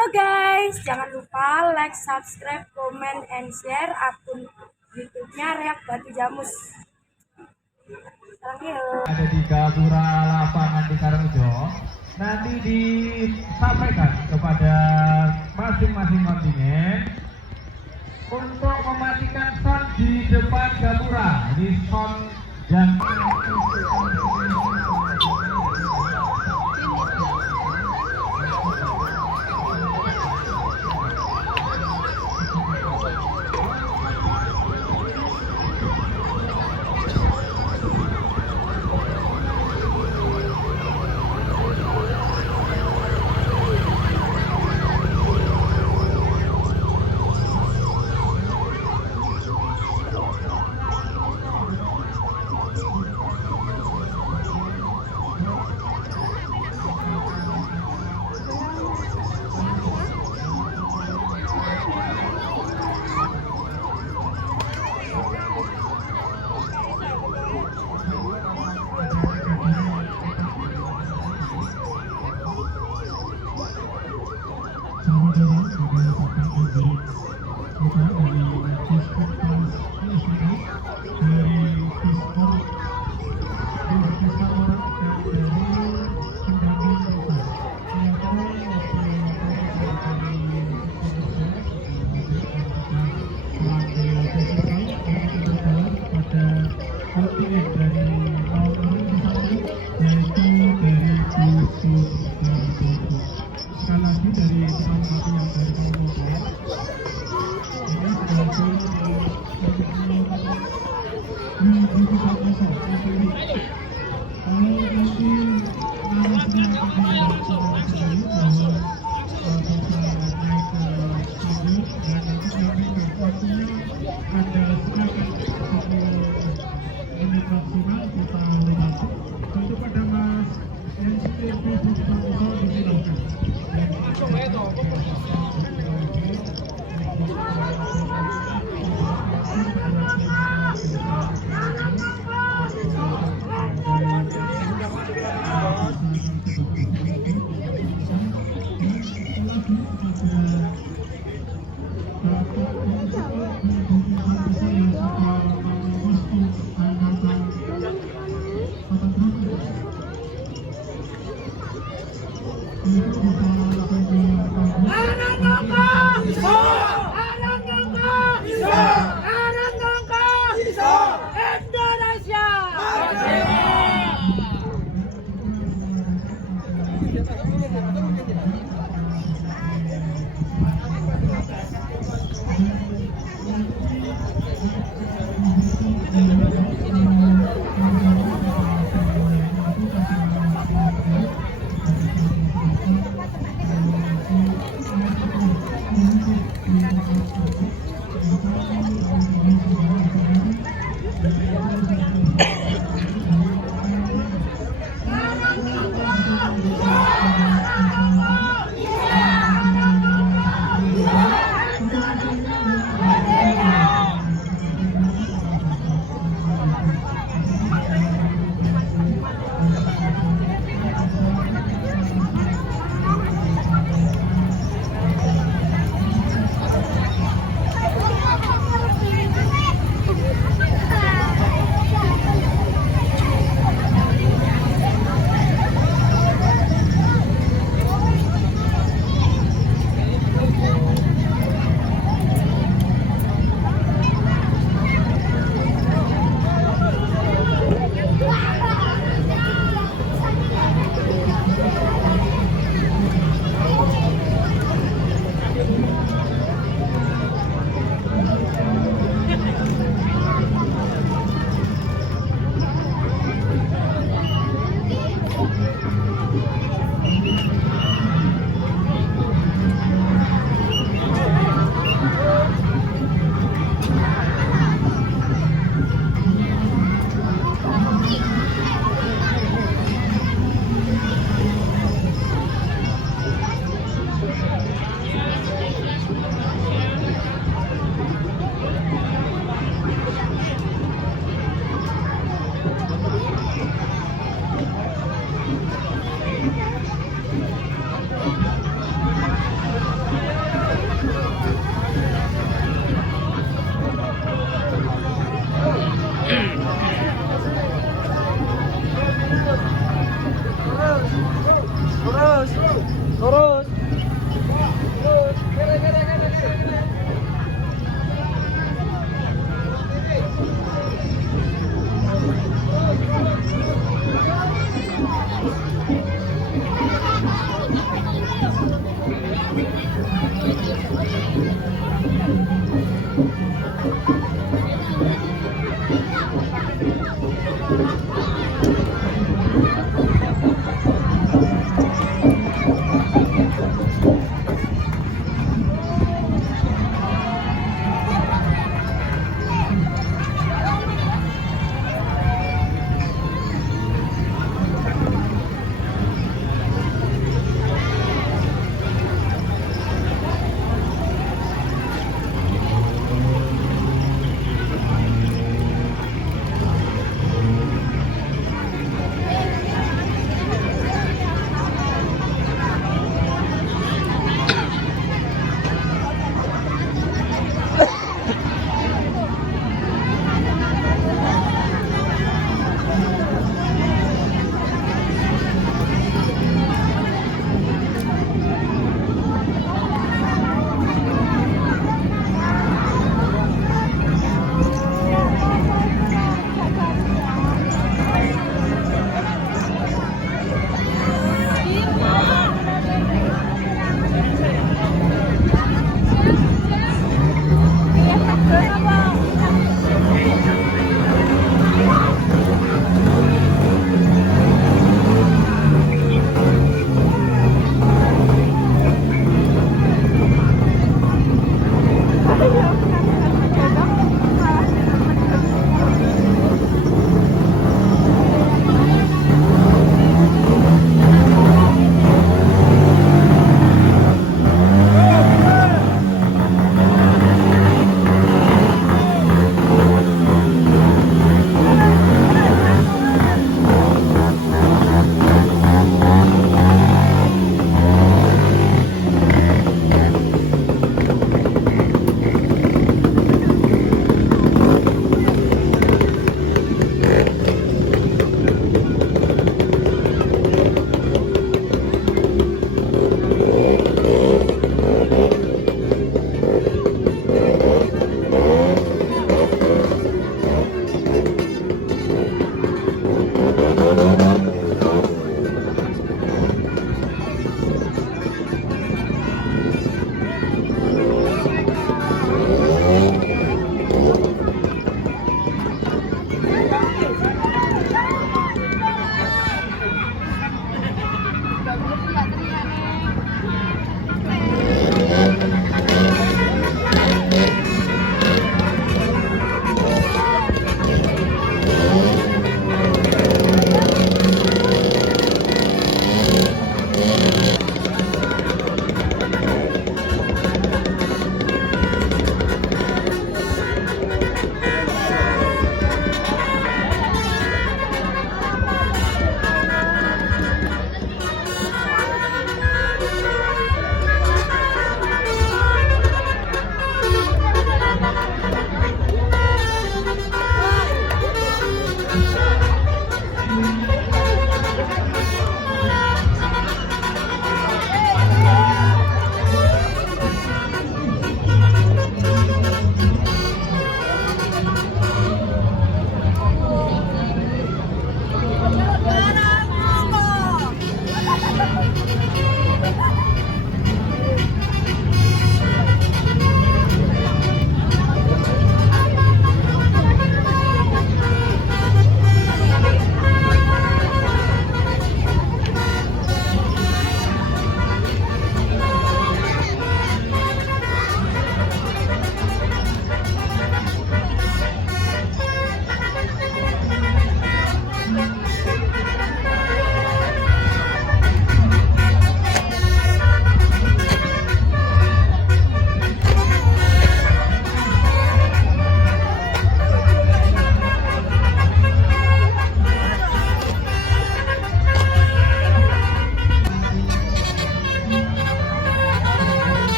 Halo guys, jangan lupa like, subscribe, comment, and share akun YouTube-nya Reak Batu Jamus. Ada di Gapura lapangan di Karangrejo. Nanti disampaikan kepada masing-masing kontingen untuk mematikan sound di depan Gapura, di sound yang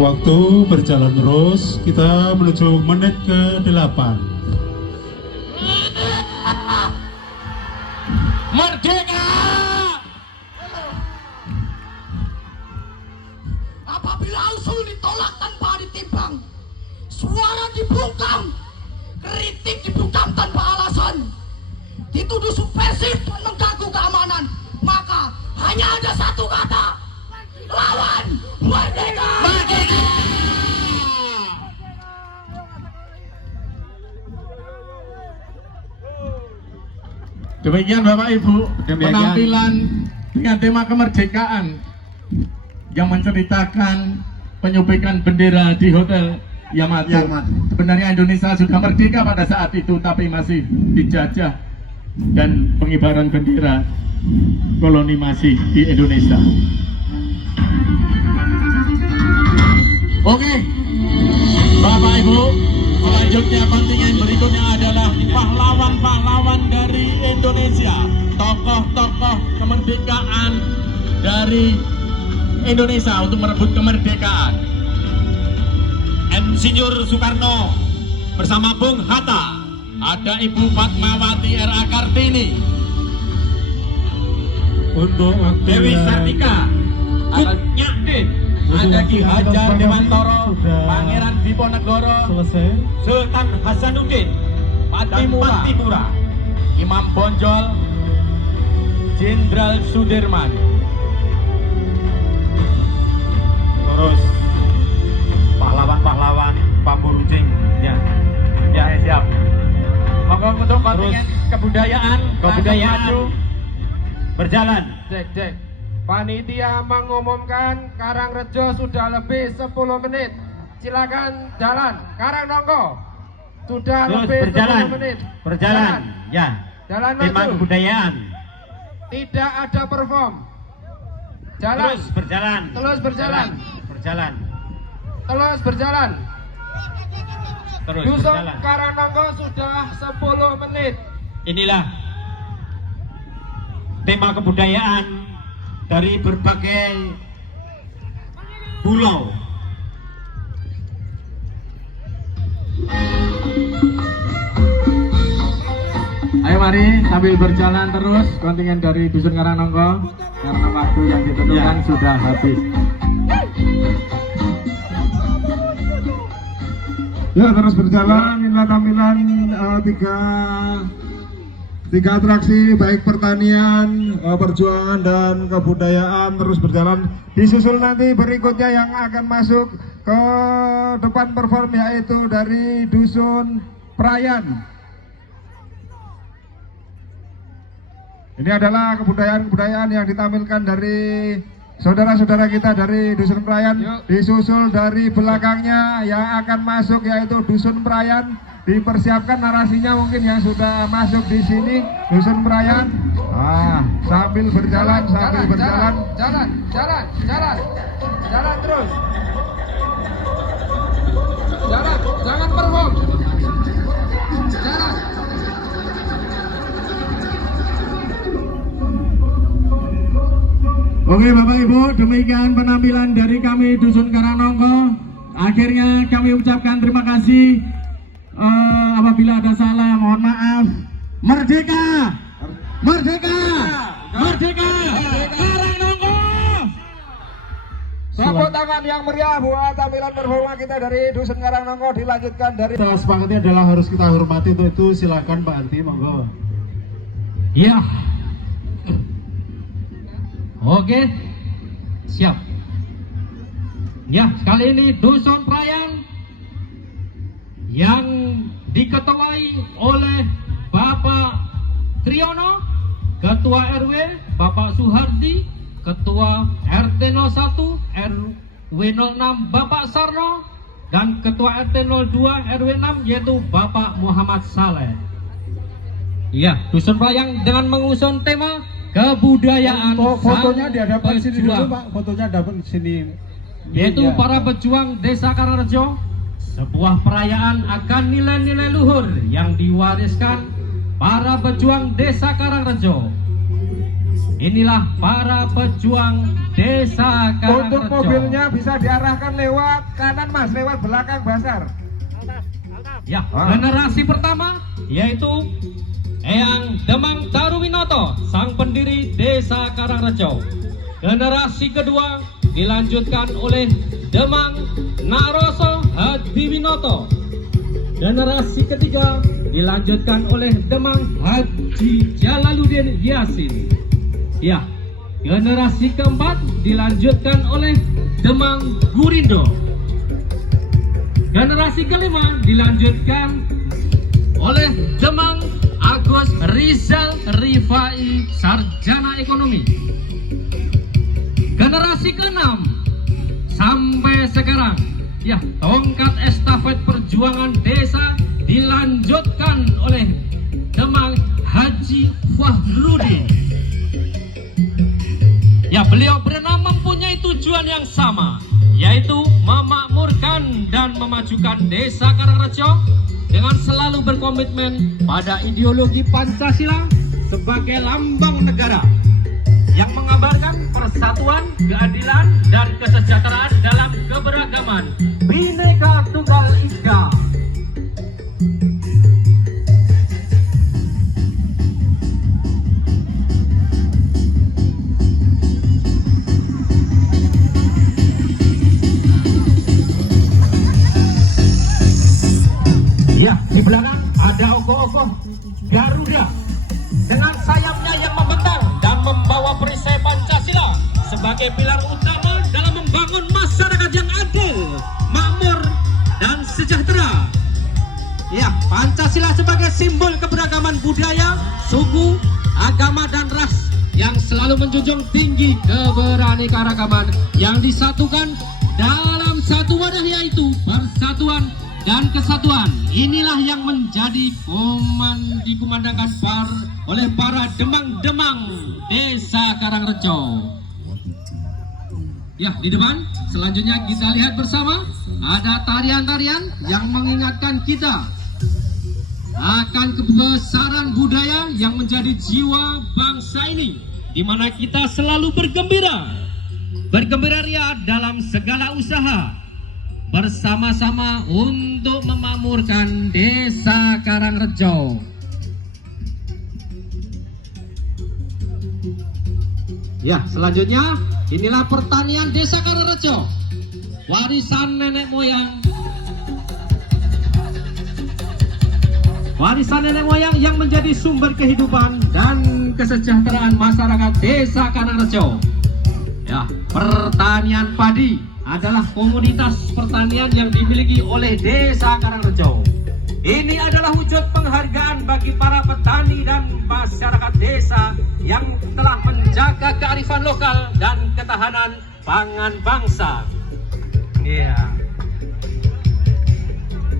Waktu berjalan terus, kita menuju menit ke-8. Merdeka! Apabila usul ditolak tanpa ditimbang, suara dibungkam, kritik dibungkam tanpa alasan, dituduh subversif dan mengganggu keamanan, maka hanya ada satu kata: lawan merdeka! Merdeka! Demikian Bapak Ibu, penampilan dengan tema kemerdekaan yang menceritakan penyubikan bendera di Hotel Yamato. Sebenarnya Indonesia sudah merdeka pada saat itu, tapi masih dijajah dan pengibaran bendera koloni masih di Indonesia. Oke, Bapak Ibu, selanjutnya kontingen berikutnya adalah pahlawan-pahlawan dari Indonesia, tokoh-tokoh kemerdekaan dari Indonesia untuk merebut kemerdekaan. Insinyur Soekarno bersama Bung Hatta, Ada Ibu Fatmawati R.A. Kartini, Untuk waktu Dewi yang Sartika, ada Nyakdin, ada Ki Hajar Dewantoro, Pangeran Diponegoro, selesai. Sultan Hasanuddin, Patimura, Patimura, Imam Bonjol, Jenderal Sudirman. terus pahlawan-pahlawan Pamuruncing. Ya siap. Monggo untuk kontingen kebudayaan, Kebudayaan langsung maju. berjalan. Cek. Panitia mengumumkan Karangrejo sudah lebih 10 menit. Silakan jalan. Karangnonggo sudah Terus lebih berjalan. 10 menit. Berjalan. Ya. Jalan Tema maju. kebudayaan. Tidak ada perform. Jalan. Terus berjalan. Terus berjalan. Berjalan. Terus berjalan. Terus Dusun berjalan. Karangnonggo sudah 10 menit. Inilah tema kebudayaan dari berbagai pulau. Ayo mari sambil berjalan terus kontingen dari Dusun Karangnonggo karena waktu yang ditentukan Ya. sudah habis. Ya, terus berjalan. Inilah tampilan tiga atraksi, baik pertanian, perjuangan dan kebudayaan terus berjalan. Disusul nanti berikutnya yang akan masuk ke depan perform yaitu dari Dusun Prayan. Ini adalah kebudayaan-kebudayaan yang ditampilkan dari saudara-saudara kita dari Dusun Prayan. Disusul dari belakangnya yang akan masuk yaitu Dusun Prayan. Dipersiapkan narasinya mungkin yang sudah masuk di sini Dusun Prayan. Sambil berjalan, Jalan terus. Jalan, jangan perform. Jalan. Oke Bapak Ibu, demikian penampilan dari kami Dusun Karangnonggo. Akhirnya kami ucapkan terima kasih. Apabila ada salah, mohon maaf. Merdeka! Merdeka! Merdeka! Karangnonggo! Tepuk tangan yang meriah buat tampilan performa kita dari Dusun Karangnonggo. Dilanjutkan dari Kita sepakatnya adalah harus kita hormati. Untuk itu silakan Pak Anti, monggo. Ya. Oke. Siap. Ya, kali ini Dusun Prayan yang diketuai oleh Bapak Triyono, Ketua RW, Bapak Suhardi, Ketua RT 01, RW 06, Bapak Sarno, dan Ketua RT 02, RW 6, yaitu Bapak Muhammad Saleh. Iya, Dusun Prayan dengan mengusung tema kebudayaan. Fotonya sang di hadapan sini dulu pejuang. Pak. Fotonya hadapan sini. Yaitu Ya. para pejuang Desa Karangrejo, sebuah perayaan akan nilai-nilai luhur yang diwariskan para pejuang Desa Karangrejo. inilah para pejuang desa Untuk Karangrejo. mobilnya bisa diarahkan lewat kanan Mas, lewat belakang Basar. Ya, generasi pertama yaitu Eyang Demang Daruwinoto, sang pendiri desa Karangrejo. Generasi kedua dilanjutkan oleh Demang Naroso Hadiwinoto. Generasi ketiga dilanjutkan oleh Demang Haji Jalaluddin Yasin. Ya, generasi keempat dilanjutkan oleh Demang Gurindo. Generasi kelima dilanjutkan oleh Demang Agus Rizal Rifai, sarjana ekonomi. Generasi keenam sampai sekarang, ya, tongkat estafet perjuangan desa dilanjutkan oleh Demang Haji Fahrudin. Ya, beliau berenam mempunyai tujuan yang sama, yaitu memakmurkan dan memajukan desa Karangrejo dengan selalu berkomitmen pada ideologi Pancasila sebagai lambang negara yang mengabarkan persatuan, keadilan, dan kesejahteraan dalam keberagaman Bhinneka Tunggal Ika. Ya, di belakang ada ogoh-ogoh Garuda dengan sayapnya yang membentang dan membawa perisai Pancasila sebagai pilar utama dalam membangun masyarakat yang adil, makmur, dan sejahtera. Ya, Pancasila sebagai simbol keberagaman budaya, suku, agama, dan ras yang selalu menjunjung tinggi keberaneka-ragaman yang disatukan dalam satu wadah, yaitu persatuan dan kesatuan. Inilah yang menjadi dikumandangkan oleh para demang-demang desa Karangrejo. Ya, di depan selanjutnya kita lihat bersama ada tarian-tarian yang mengingatkan kita akan kebesaran budaya yang menjadi jiwa bangsa ini, di mana kita selalu bergembira ria dalam segala usaha bersama-sama untuk memakmurkan desa Karangrejo. Ya, selanjutnya inilah pertanian desa Karangrejo, warisan nenek moyang. Warisan nenek moyang yang menjadi sumber kehidupan dan kesejahteraan masyarakat desa Karangrejo. Ya, pertanian padi adalah komoditas pertanian yang dimiliki oleh desa Karangrejo. Ini adalah wujud penghargaan bagi para petani dan masyarakat desa yang telah menjaga kearifan lokal dan ketahanan pangan bangsa. Iya.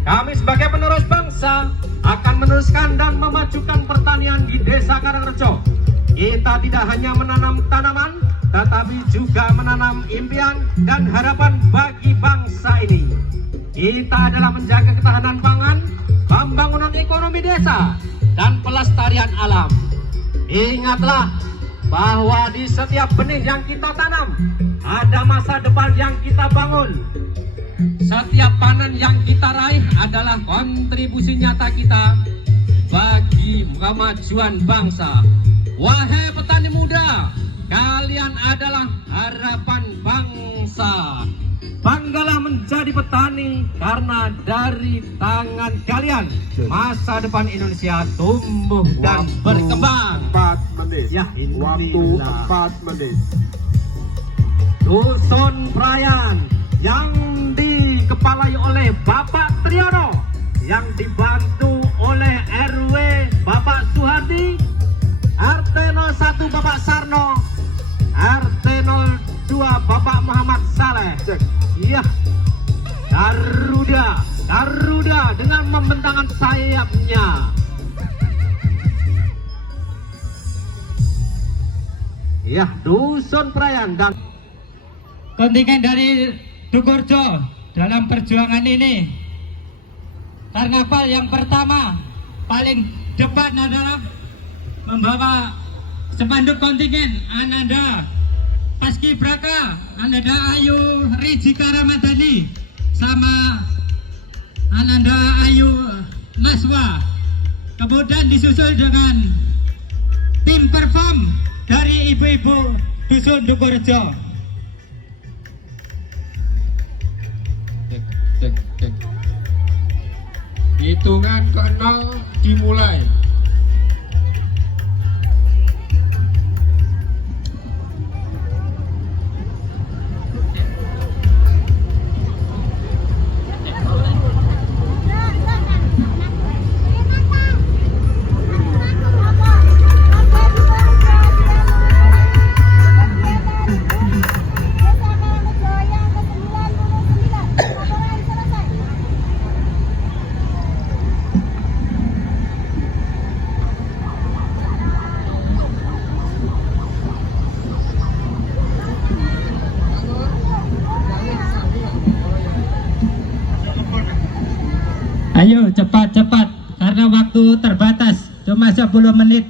Kami sebagai penerus bangsa akan meneruskan dan memajukan pertanian di desa Karangrejo. Kita tidak hanya menanam tanaman, tetapi juga menanam impian dan harapan bagi bangsa ini. Kita adalah menjaga ketahanan pangan, pembangunan ekonomi desa, dan pelestarian alam. Ingatlah bahwa di setiap benih yang kita tanam ada masa depan yang kita bangun. Setiap panen yang kita raih adalah kontribusi nyata kita bagi kemajuan bangsa. Wahai petani muda, kalian adalah harapan bangsa. Banggalah menjadi petani karena dari tangan kalian masa depan Indonesia tumbuh dan berkembang. 4 menit. Ya, Waktu inilah 4 menit. Dusun Prayan yang dikepalai oleh Bapak Triyono, yang dibantu oleh RW Bapak Suhardi, RT 01 Bapak Sarno, RT 02 Bapak Muhammad Saleh. Iya, Garuda dengan membentangkan sayapnya. Iya, Dusun Prayan dan kontingen dari Dukurjo dalam perjuangan ini. Karnaval yang pertama paling depan adalah membawa Sepanduk kontingen Ananda Paskibraka, Ananda Ayu Rizika Ramadhani sama Ananda Ayu Naswa. Kemudian disusul dengan tim perform dari ibu-ibu Dusun Dukurejo. Hitungan ke-0 dimulai. Ayo cepat-cepat karena waktu terbatas cuma 10 menit.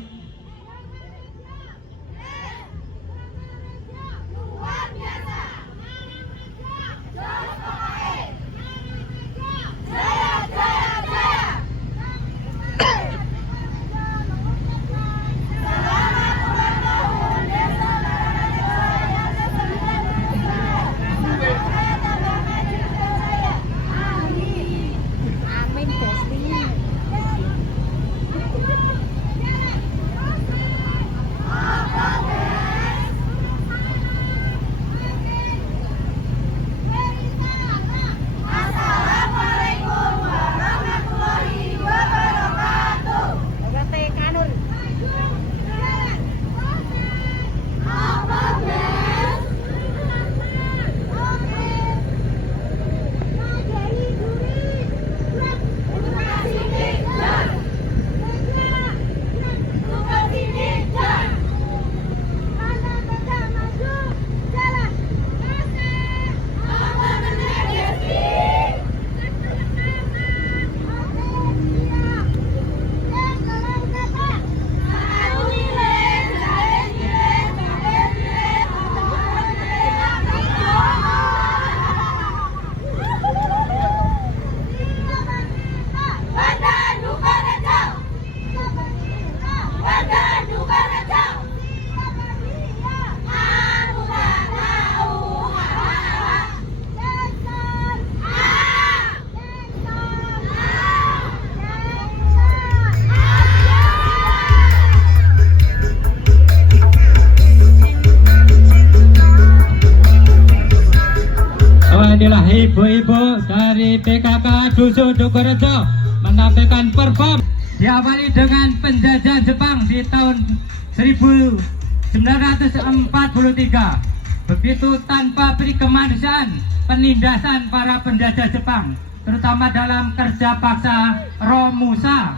Inilah ibu-ibu dari PKK Dusun Dukurejo menampilkan perform. Diawali dengan penjajah Jepang di tahun 1943. Begitu tanpa beri kemanusiaan, penindasan para penjajah Jepang, terutama dalam kerja paksa Romusa.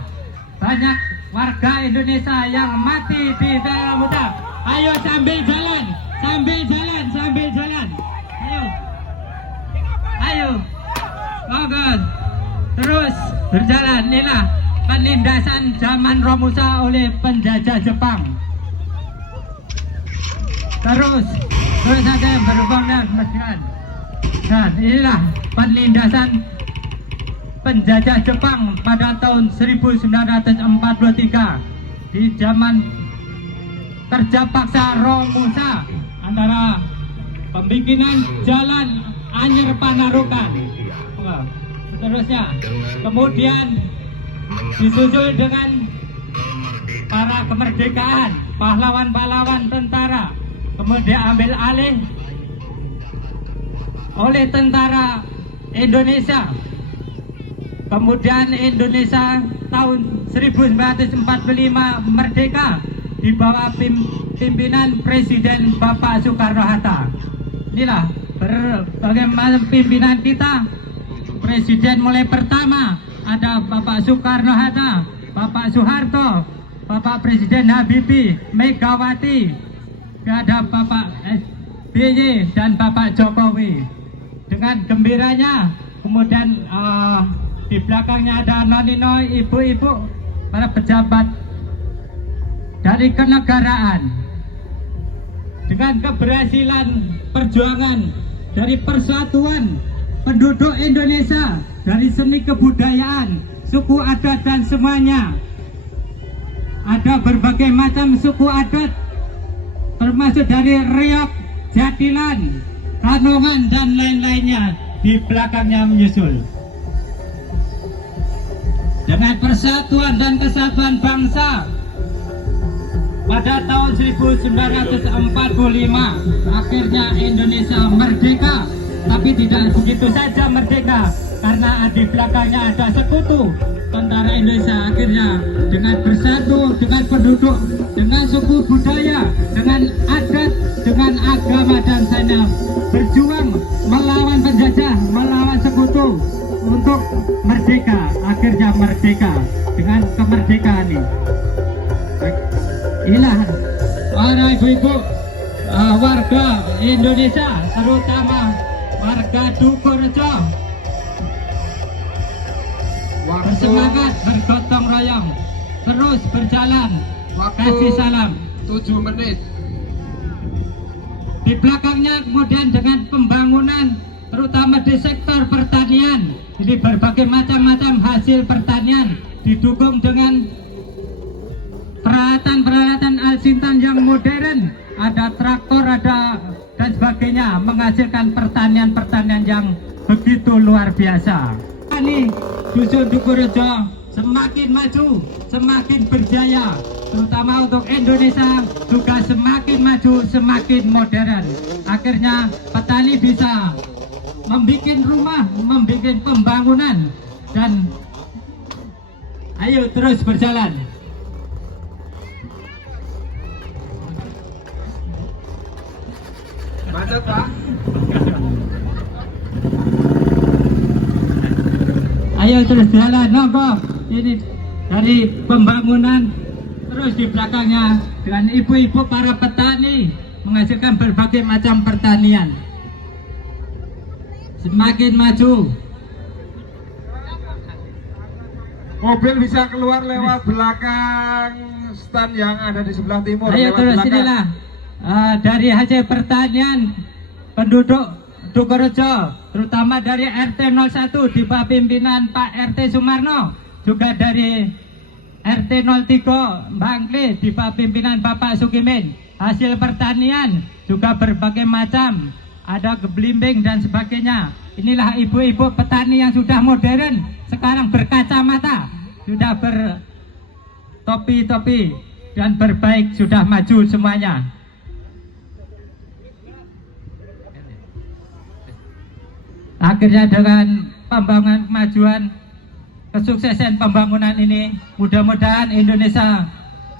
Banyak warga Indonesia yang mati di dalam hutan. Ayo sambil jalan, sambil jalan, sambil jalan. Ayo, bagus. Terus berjalan. Inilah penindasan zaman Romusa oleh penjajah Jepang. Terus saja berhubung dan berjalan. Nah, inilah penindasan penjajah Jepang pada tahun 1943 di zaman kerja paksa Romusa, antara pembikinan jalan Anyer Panarukan. Seterusnya, kemudian disusul dengan para kemerdekaan, pahlawan-pahlawan tentara, kemudian ambil alih oleh tentara Indonesia. Kemudian Indonesia tahun 1945 merdeka di bawah pimpinan Presiden Bapak Soekarno-Hatta. Inilah bagaimana pimpinan kita. Presiden mulai pertama ada Bapak Soekarno-Hatta, Bapak Soeharto, Bapak Presiden Habibie, Megawati, ada Bapak SBY dan Bapak Jokowi. Dengan gembiranya, kemudian di belakangnya ada nonino, ibu-ibu, para pejabat dari kenegaraan. dengan keberhasilan perjuangan dari persatuan penduduk Indonesia, dari seni kebudayaan, suku adat dan semuanya. Ada berbagai macam suku adat, termasuk dari Riok, Jatilan, Kanongan dan lain-lainnya di belakangnya menyusul. Dengan persatuan dan kesatuan bangsa pada tahun 1945 akhirnya Indonesia merdeka, tapi tidak begitu saja merdeka, karena di belakangnya ada sekutu tentara Indonesia. Akhirnya dengan bersatu dengan penduduk, dengan suku budaya, dengan adat, dengan agama dan sana, berjuang melawan penjajah, melawan sekutu untuk merdeka. Akhirnya merdeka dengan kemerdekaan ini. Inilah para ibu-ibu warga Indonesia, terutama warga Dukurejo, bersemangat, bergotong royong, terus berjalan, kasih salam. 7 menit. Di belakangnya kemudian dengan pembangunan, terutama di sektor pertanian, jadi berbagai macam-macam hasil pertanian didukung dengan peralatan-peralatan alsintan yang modern, ada traktor, ada dan sebagainya, menghasilkan pertanian-pertanian yang begitu luar biasa. Ini dusun Dukurejo semakin maju, semakin berjaya, terutama untuk Indonesia juga semakin maju, semakin modern. Akhirnya petani bisa membuat rumah, membuat pembangunan, dan ayo terus berjalan. Macet, Pak. Ayo terus jalan, nonggo. Ini dari pembangunan, terus di belakangnya dengan ibu-ibu para petani menghasilkan berbagai macam pertanian. Semakin maju. Mobil bisa keluar lewat belakang stand yang ada di sebelah timur. Ayo lewat terus belakang. inilah dari hasil pertanian penduduk Dukurejo, terutama dari RT 01 di bawah pimpinan Pak RT Sumarno, juga dari RT 03 Bangkli di bawah pimpinan Bapak Sukimin. Hasil pertanian juga berbagai macam, ada geblimbing dan sebagainya. Inilah ibu-ibu petani yang sudah modern, sekarang berkacamata, sudah bertopi-topi dan berbaik, sudah maju semuanya. Akhirnya dengan pembangunan kemajuan, kesuksesan pembangunan ini, mudah-mudahan Indonesia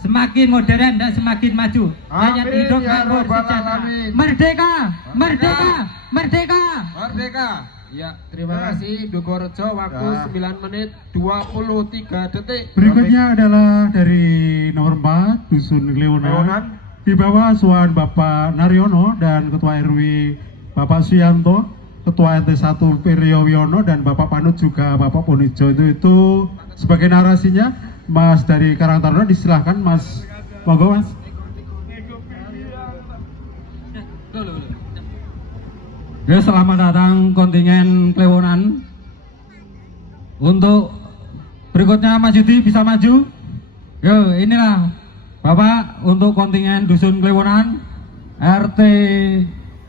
semakin modern dan semakin maju. Rakyat Amin, hidup ya makmur Rabbal sejahtera. Alamin. Merdeka, merdeka, merdeka. Merdeka. Ya, terima kasih. Dukurejo waktu Ya. 9 menit 23 detik. Berikutnya adalah dari nomor 4 Dusun Leonan. Leonan. Di bawah asuhan Bapak Naryono dan Ketua RW Bapak Suyanto, Ketua RT 1 Piryo Wiono, dan Bapak Panut juga Bapak Ponijo. Itu sebagai narasinya. Mas dari Karang Taruna disilahkan, Mas. Monggo, Mas. Ya, selamat datang kontingen Klewonan. Untuk berikutnya Mas Yudi bisa maju. Yo, inilah Bapak untuk kontingen Dusun Klewonan, RT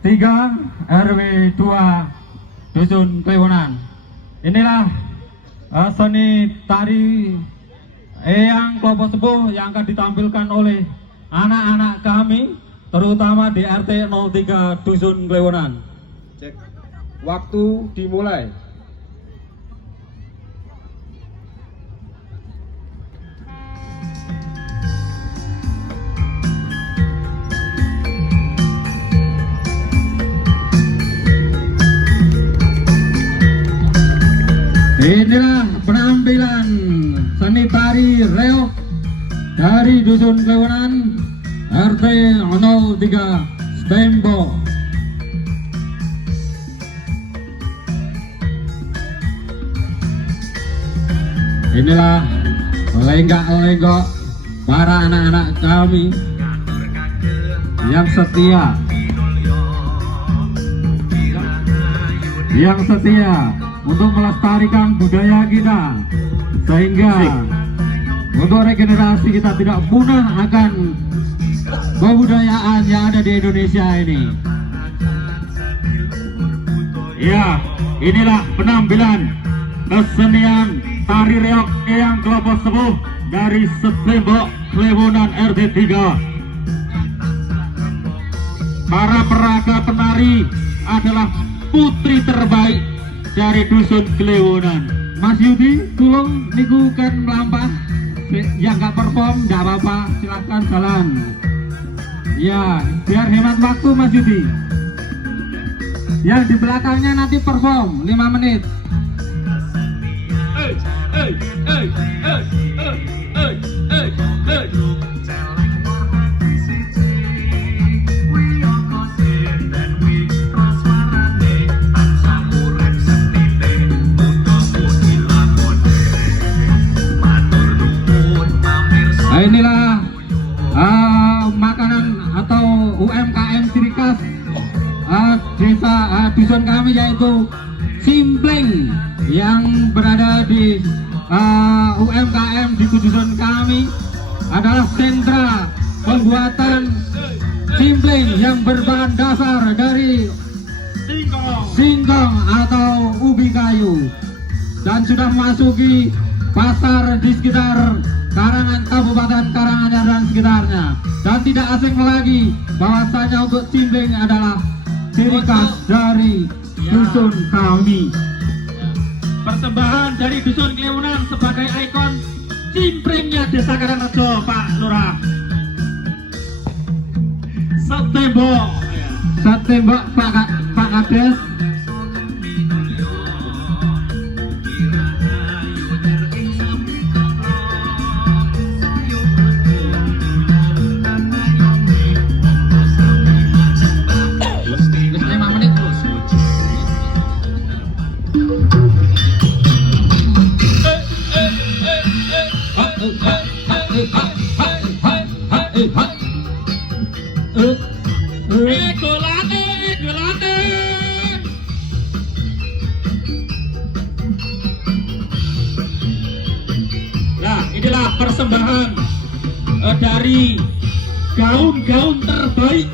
3 RW 2 Dusun Klewonan. Inilah seni tari Eyang Kelompok Sepuh yang akan ditampilkan oleh anak-anak kami, terutama di RT 03 Dusun Klewonan. Cek. Waktu dimulai. Inilah penampilan seni tari reok dari Dusun Klewonan, RT 03 Stembo. Inilah lenggak-lenggok para anak-anak kami yang setia, untuk melestarikan budaya kita, sehingga untuk regenerasi kita tidak punah akan kebudayaan yang ada di Indonesia ini. Ya, inilah penampilan kesenian tari reog Eyang Klopo Sepuh dari Setembok Klewonan RT 3. Para peraga penari adalah putri terbaik dari dusun Klewonan. Mas Yudi, tolong niku kan melampah. Yang nggak perform nggak apa-apa, silahkan jalan. Ya, biar hemat waktu Mas Yudi. Yang di belakangnya nanti perform 5 menit. Nah, inilah makanan atau UMKM ciri khas desa dusun kami, yaitu cimpleng yang berada di UMKM di dusun kami adalah sentra pembuatan cimpleng yang berbahan dasar dari singkong atau ubi kayu, dan sudah memasuki pasar di sekitar Kabupaten Karanganyar dan sekitarnya, dan tidak asing lagi bahwasanya untuk cimpleng adalah ciri khas dari dusun kami. Persembahan dari dusun Klewonan sebagai ikon cimplengnya Desa Karangrejo, Pak Lurah. Setembok Pak Kades. Nah, inilah persembahan dari gaun-gaun terbaik.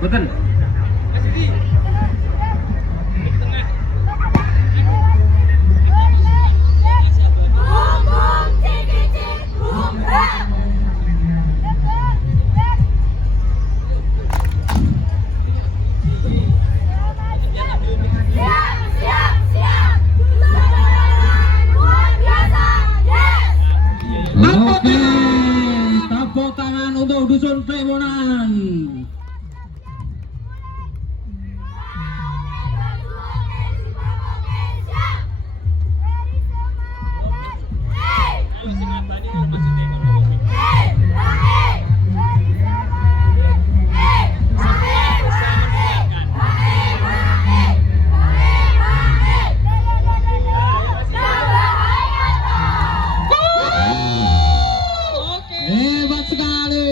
Betul. Oke, tepuk tangan untuk dusun Klewonan. Hebat sekali.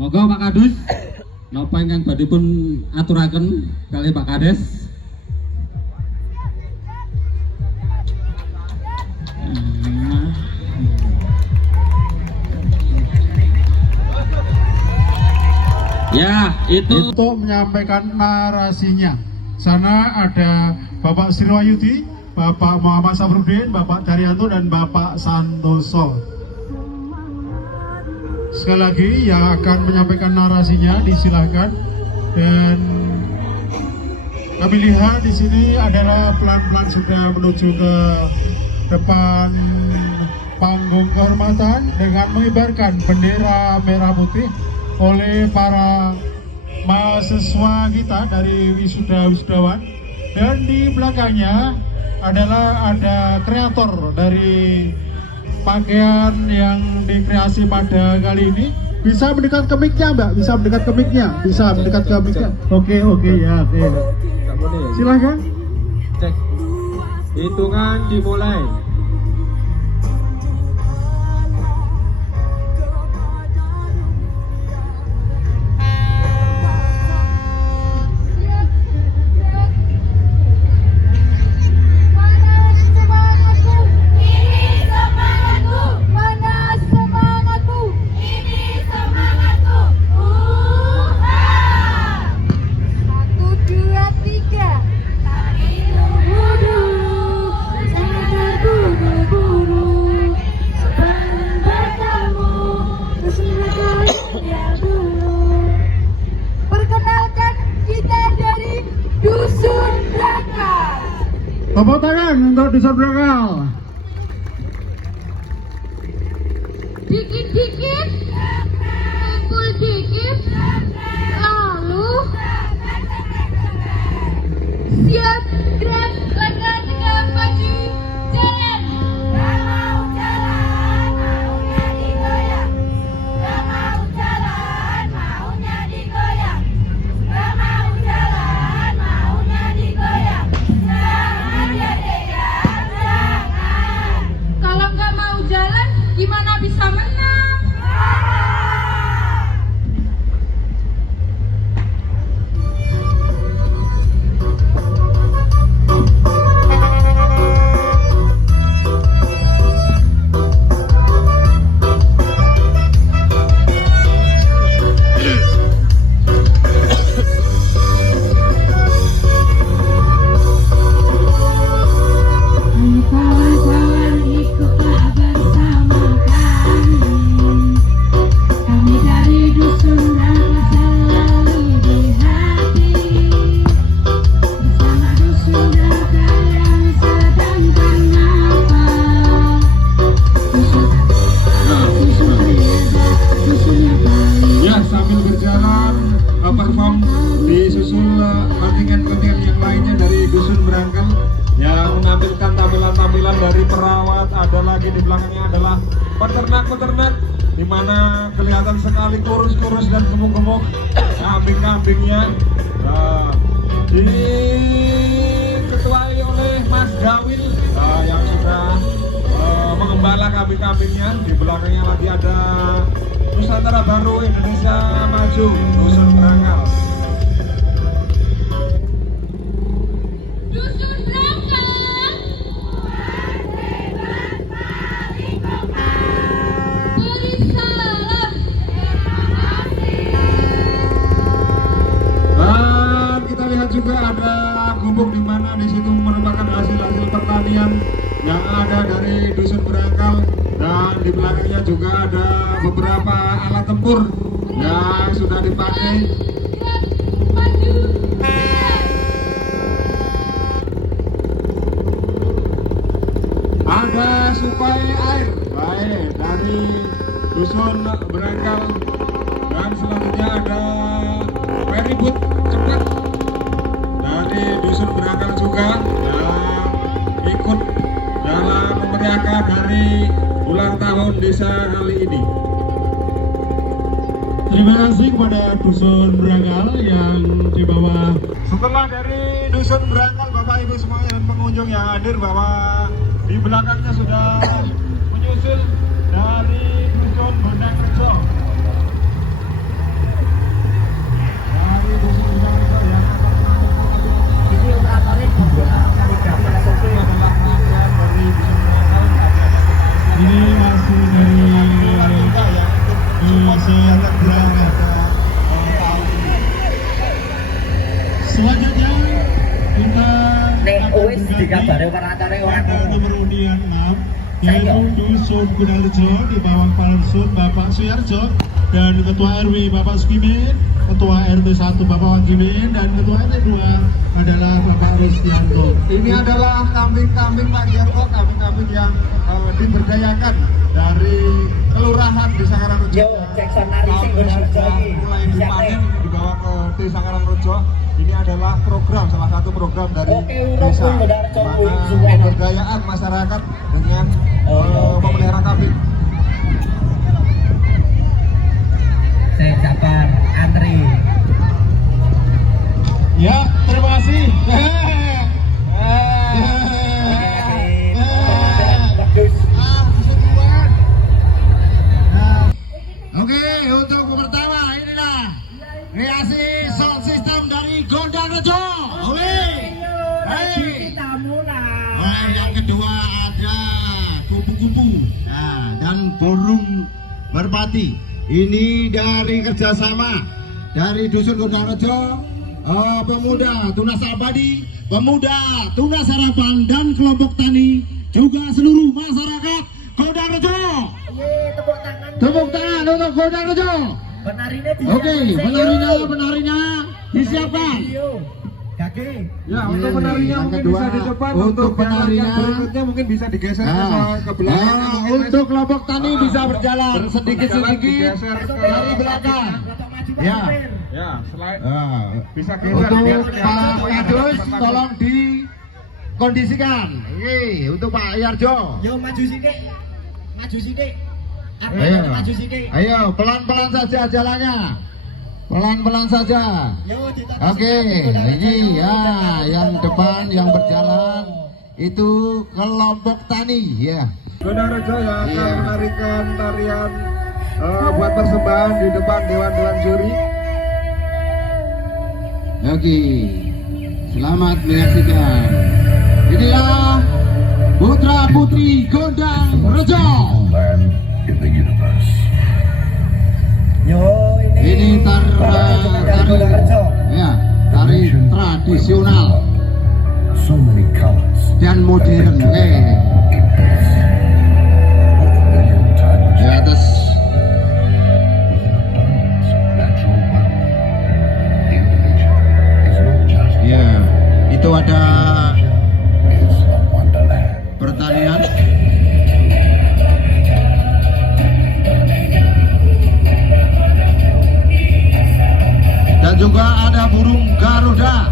Moga Pak Kadus, napa ingkang badhe pun aturaken kali Pak Kades. Ya, itu untuk menyampaikan narasinya. Sana ada Bapak Sirwayudi, Bapak Muhammad Safrudin, Bapak Daryanto, dan Bapak Santoso. Sekali lagi yang akan menyampaikan narasinya disilahkan. Dan kami lihat di sini adalah pelan-pelan sudah menuju ke depan panggung kehormatan dengan mengibarkan bendera merah putih oleh para mahasiswa kita dari wisudawan, dan di belakangnya adalah ada kreator dari pakaian yang dikreasi pada kali ini. Bisa mendekat ke mic-nya, Mbak? Bisa mendekat ke mic-nya? Bisa mendekat ke mic-nya? Oke, ya, oke. Silahkan. Cek. Hitungan dimulai. Tepuk tangan untuk Dusun Brangkal. Dikit-dikit, kumpul dikit, lalu siap gerak langkah tegak maju jalan. Gak mau jalan, maunya digoyang. Gak mau jalan, maunya digoyang. Gak mau jalan, maunya digoyang. Kalau nggak mau jalan, gimana bisa menang? Kawan-kawan ikutlah bersama kami dari Dusun Brangkal selalu di hati. Bersama Dusun Brangkal yang sedang bernapa. Dusun ternyata dusun yang paling. Ya, sambil berjalan perform disusul kontingen-kontingen yang lainnya dari Dusun Brangkal yang menampilkan tampilan-tampilan dari perawat. Ada lagi di belakangnya adalah peternak-peternak, di mana kelihatan sekali kurus-kurus dan gemuk-gemuk kambing-kambingnya. Nah, diketuai oleh Mas Gawil yang sudah mengembala kambing-kambingnya. Di belakangnya lagi ada Nusantara Baru Indonesia Maju Dusun Brangkal. Dusun Brangkal. Beri salam. Dan kita lihat juga ada gubuk di mana di situ merupakan hasil-hasil pertanian yang ada dari Dusun Brangkal. Dan di belakangnya juga ada beberapa alat tempur yang sudah dipakai. Maju. Ada suplai air baik dari Dusun Brangkal. Dan selanjutnya ada ferryboat cepat dari Dusun Brangkal juga yang ikut dalam memeriahkan hari ulang tahun desa kali ini. Terima kasih kepada Dusun Brangkal yang di bawah. Setelah dari Dusun Brangkal, Bapak Ibu semuanya dan pengunjung yang hadir, bahwa di belakangnya sudah menyusul dari Dusun Bendang Rejo. Dari Dusun Bendang Rejo yang akan ini masih dari Dusun Brangkal. Selanjutnya kita ada nomor undian 6 yaitu Dusun Gunarjo di bawah Palsun Bapak Suyarjo dan Ketua RW Bapak Sukimin, Ketua RT 1 Bapak Wagimin, dan Ketua RT 2 adalah Bapak Rustianto. Ini adalah kambing-kambing Pak Jarko, kambing-kambing yang diberdayakan dari kelurahan Desa Karangrejo. Mulai dipanen dibawa ke Desa Karangrejo. Ini ada adalah salah satu program dari desa, mana pemberdayaan masyarakat dengan memelihara kambing. Saya sabar antri. Ya, terima kasih. Oke, untuk pertama inilah kreasi sound system dari Gondang Rejo. Nah, yang kedua ada kupu-kupu dan burung merpati. Ini dari kerjasama dari Dusun Gondang Rejo, pemuda Tunas Abadi, pemuda Tunas Harapan, dan kelompok tani, juga seluruh masyarakat Gondang Rejo. Tepuk tangan untuk Gondang Rejo. Oke, penarinya disiapkan. Ya, untuk penarinya mungkin bisa di depan, untuk penarinya berikutnya mungkin bisa digeser ke belakang. Untuk kelompok tani bisa berjalan sedikit-sedikit dari belakang. Ya, selain bisa untuk Pak Yadus tolong dikondisikan. Ini untuk Pak Yarjo. Yo maju sidik. Ayo, pelan-pelan saja jalannya. Pelan-pelan saja. Oke, ini ya yang depan yang berjalan itu kelompok tani ya. Gondang Rejo yang akan menarikan tarian buat persembahan di depan dewan juri. Oke, selamat menyaksikan. Inilah putra putri Gondang Rejo. Ini tari tradisional dan modern. Di atas ya itu ada pertanian. Dan juga ada burung Garuda,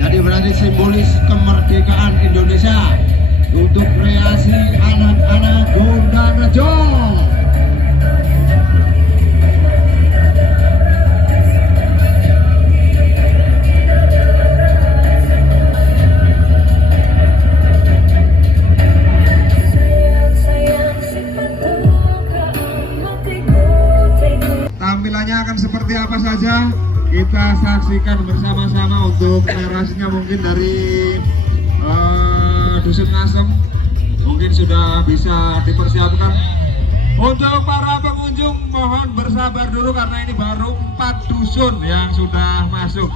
jadi berarti simbolis kemerdekaan Indonesia untuk kreasi anak-anak Gondang Rejo. Tampilannya akan seperti apa saja? Kita saksikan bersama-sama. Untuk narasinya mungkin dari Dusun Ngasem mungkin sudah bisa dipersiapkan. Untuk para pengunjung mohon bersabar dulu karena ini baru 4 dusun yang sudah masuk.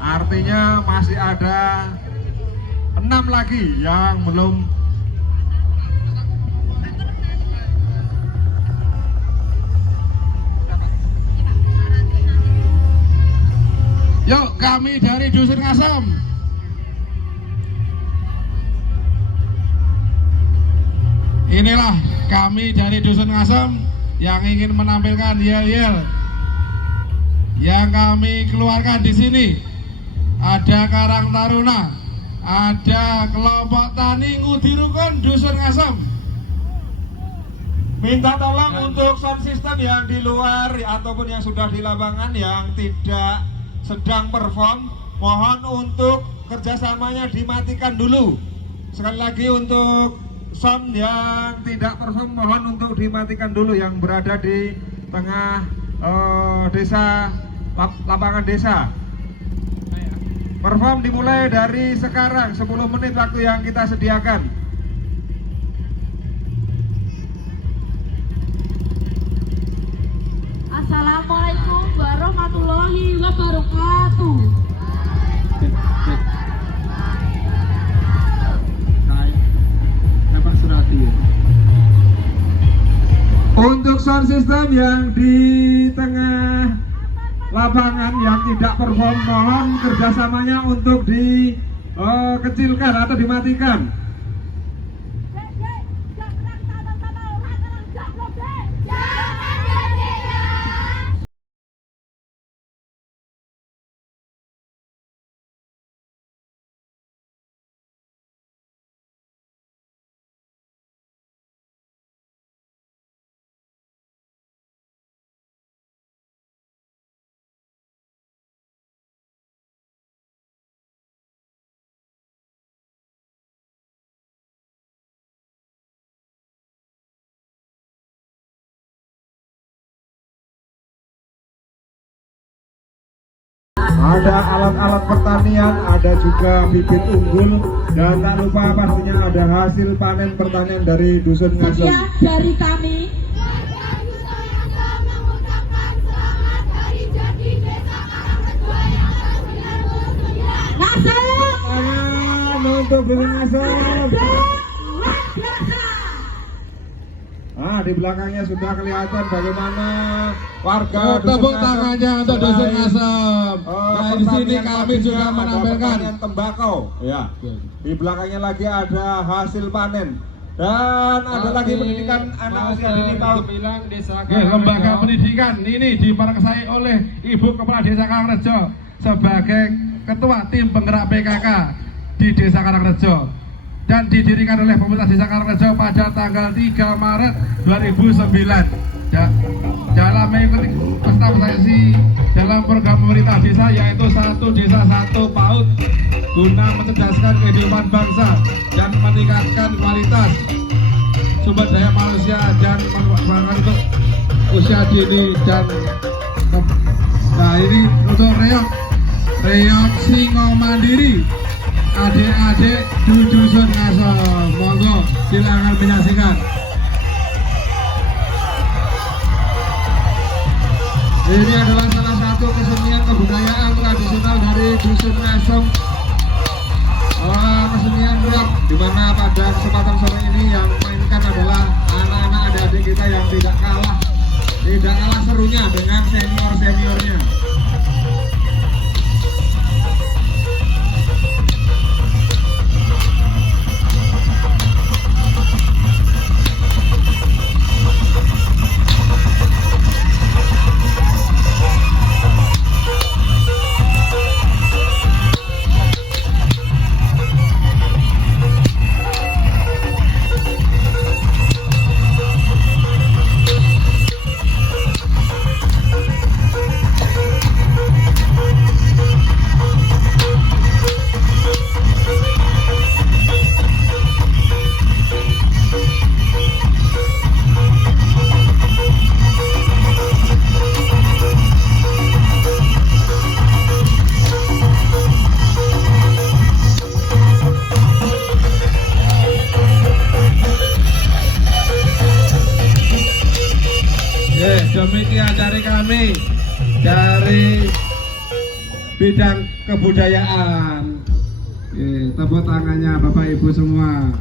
Artinya masih ada 6 lagi yang belum. Yuk, kami dari Dusun Ngasem. Inilah kami dari Dusun Ngasem yang ingin menampilkan yel-yel yang kami keluarkan di sini. Ada Karang Taruna, ada kelompok tani Ngudirukun Dusun Ngasem. Minta tolong untuk sound system yang di luar ataupun yang sudah di lapangan yang tidak sedang perform, mohon untuk kerjasamanya dimatikan dulu. Sekali lagi untuk sound yang tidak perform mohon untuk dimatikan dulu yang berada di tengah desa, lapangan desa. Perform dimulai dari sekarang, 10 menit waktu yang kita sediakan. Assalamualaikum warahmatullahi wabarakatuh. Untuk sound system yang di tengah lapangan yang tidak perform, mohon kerjasamanya untuk dikecilkan atau dimatikan. ada alat-alat pertanian, ada juga bibit unggul, dan tak lupa pastinya ada hasil panen pertanian dari Dusun Ngasem. Sekian dari kami. Tangan untuk Dusun Ngasem. Di belakangnya sudah kelihatan bagaimana warga Tepuk tangannya untuk Dusun Ngasem. Nah, di sini kami juga menampilkan tembakau. Ya. Di belakangnya lagi ada hasil panen. Dan ada lagi pendidikan anak usia dini PAUD. Lembaga pendidikan ini diperkasai oleh Ibu Kepala Desa Karangrejo sebagai Ketua Tim Penggerak PKK di Desa Karangrejo, dan didirikan oleh pemerintah Desa Karangrejo pada tanggal 3 Maret 2009 dalam mengikuti prestasi dalam program pemerintah desa, yaitu 1 Desa 1 PAUD, guna mencerdaskan kehidupan bangsa dan meningkatkan kualitas sumber daya manusia dan memanfaatkan untuk usia dini. Dan nah, ini untuk reok Singo Mandiri, adik-adik Dusun Ngasem, monggo silakan menyaksikan. Ini adalah salah satu kesenian kebudayaan tradisional dari Dusun Ngasem, kesenian reok, di mana pada kesempatan sore ini yang mainkan adalah anak-anak adik-adik kita yang tidak kalah serunya dengan senior-seniornya. Demikian dari kami dari bidang kebudayaan. Tepuk tangannya Bapak Ibu semua.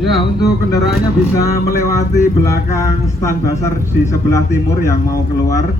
Ya, untuk kendaraannya bisa melewati belakang stand basar di sebelah timur yang mau keluar.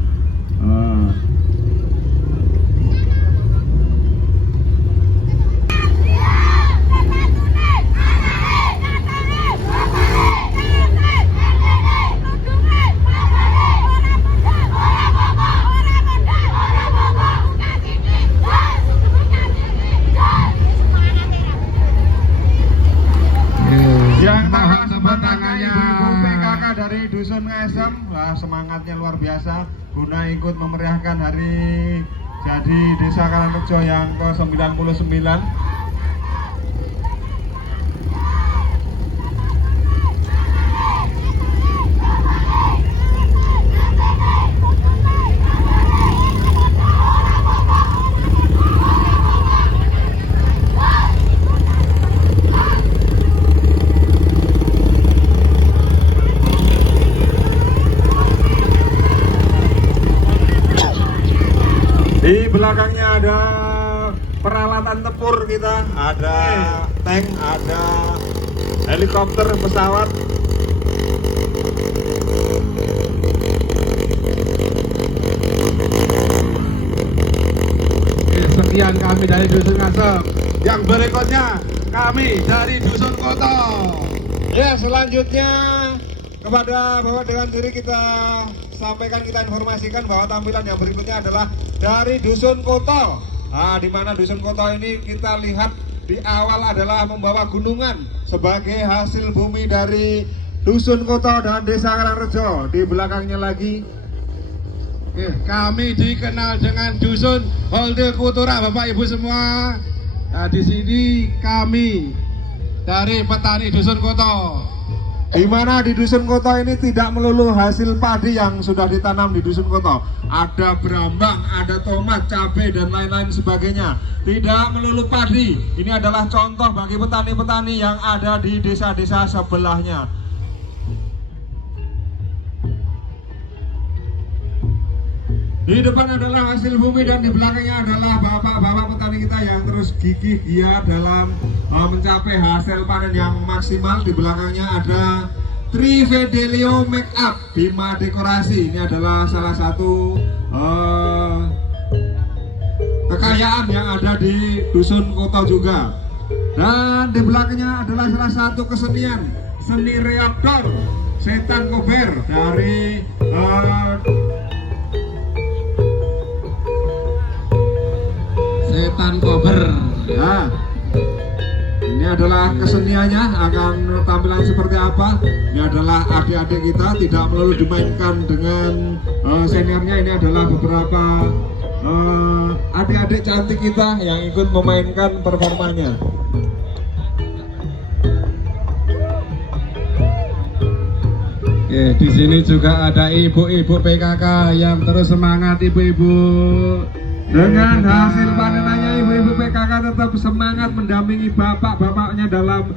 Dari Dusun Ngasem, semangatnya luar biasa guna ikut memeriahkan hari jadi Desa Karangrejo yang ke-99. Di belakangnya ada peralatan tempur kita, ada tank, ada helikopter, pesawat. Sekian kami dari Dusun Ngasem. Yang berikutnya kami dari Dusun Koto. Ya, selanjutnya kepada Bapak dengan diri kita sampaikan, kita informasikan bahwa tampilan yang berikutnya adalah dari Dusun Koto. Di mana Dusun Koto ini kita lihat di awal adalah membawa gunungan sebagai hasil bumi dari Dusun Koto dan Desa Karangrejo. Di belakangnya lagi kami dikenal dengan Dusun Holde Kutura, Bapak Ibu semua. Nah, di sini kami dari petani Dusun Koto. Di mana di Dusun Koto ini tidak melulu hasil padi yang sudah ditanam di Dusun Koto. Ada berambang, ada tomat, cabai, dan lain-lain sebagainya. Tidak melulu padi. Ini adalah contoh bagi petani-petani yang ada di desa-desa sebelahnya. Di depan adalah hasil bumi dan di belakangnya adalah bapak-bapak petani kita yang terus gigih giat dalam mencapai hasil panen yang maksimal. Di belakangnya ada Trivedelio Makeup Bima Dekorasi. Ini adalah salah satu kekayaan yang ada di Dusun Koto juga. Dan di belakangnya adalah salah satu kesenian, seni reaktor Setan Kober dari Setan Kober. Ya, ini adalah keseniannya, akan tampilan seperti apa. Ini adalah adik-adik kita, tidak melulu dimainkan dengan seniornya. Ini adalah beberapa adik-adik cantik kita yang ikut memainkan performanya. Oke, di sini juga ada ibu-ibu PKK yang terus semangat. Ibu-ibu dengan hasil panenannya, ibu-ibu PKK tetap semangat mendampingi bapak-bapaknya dalam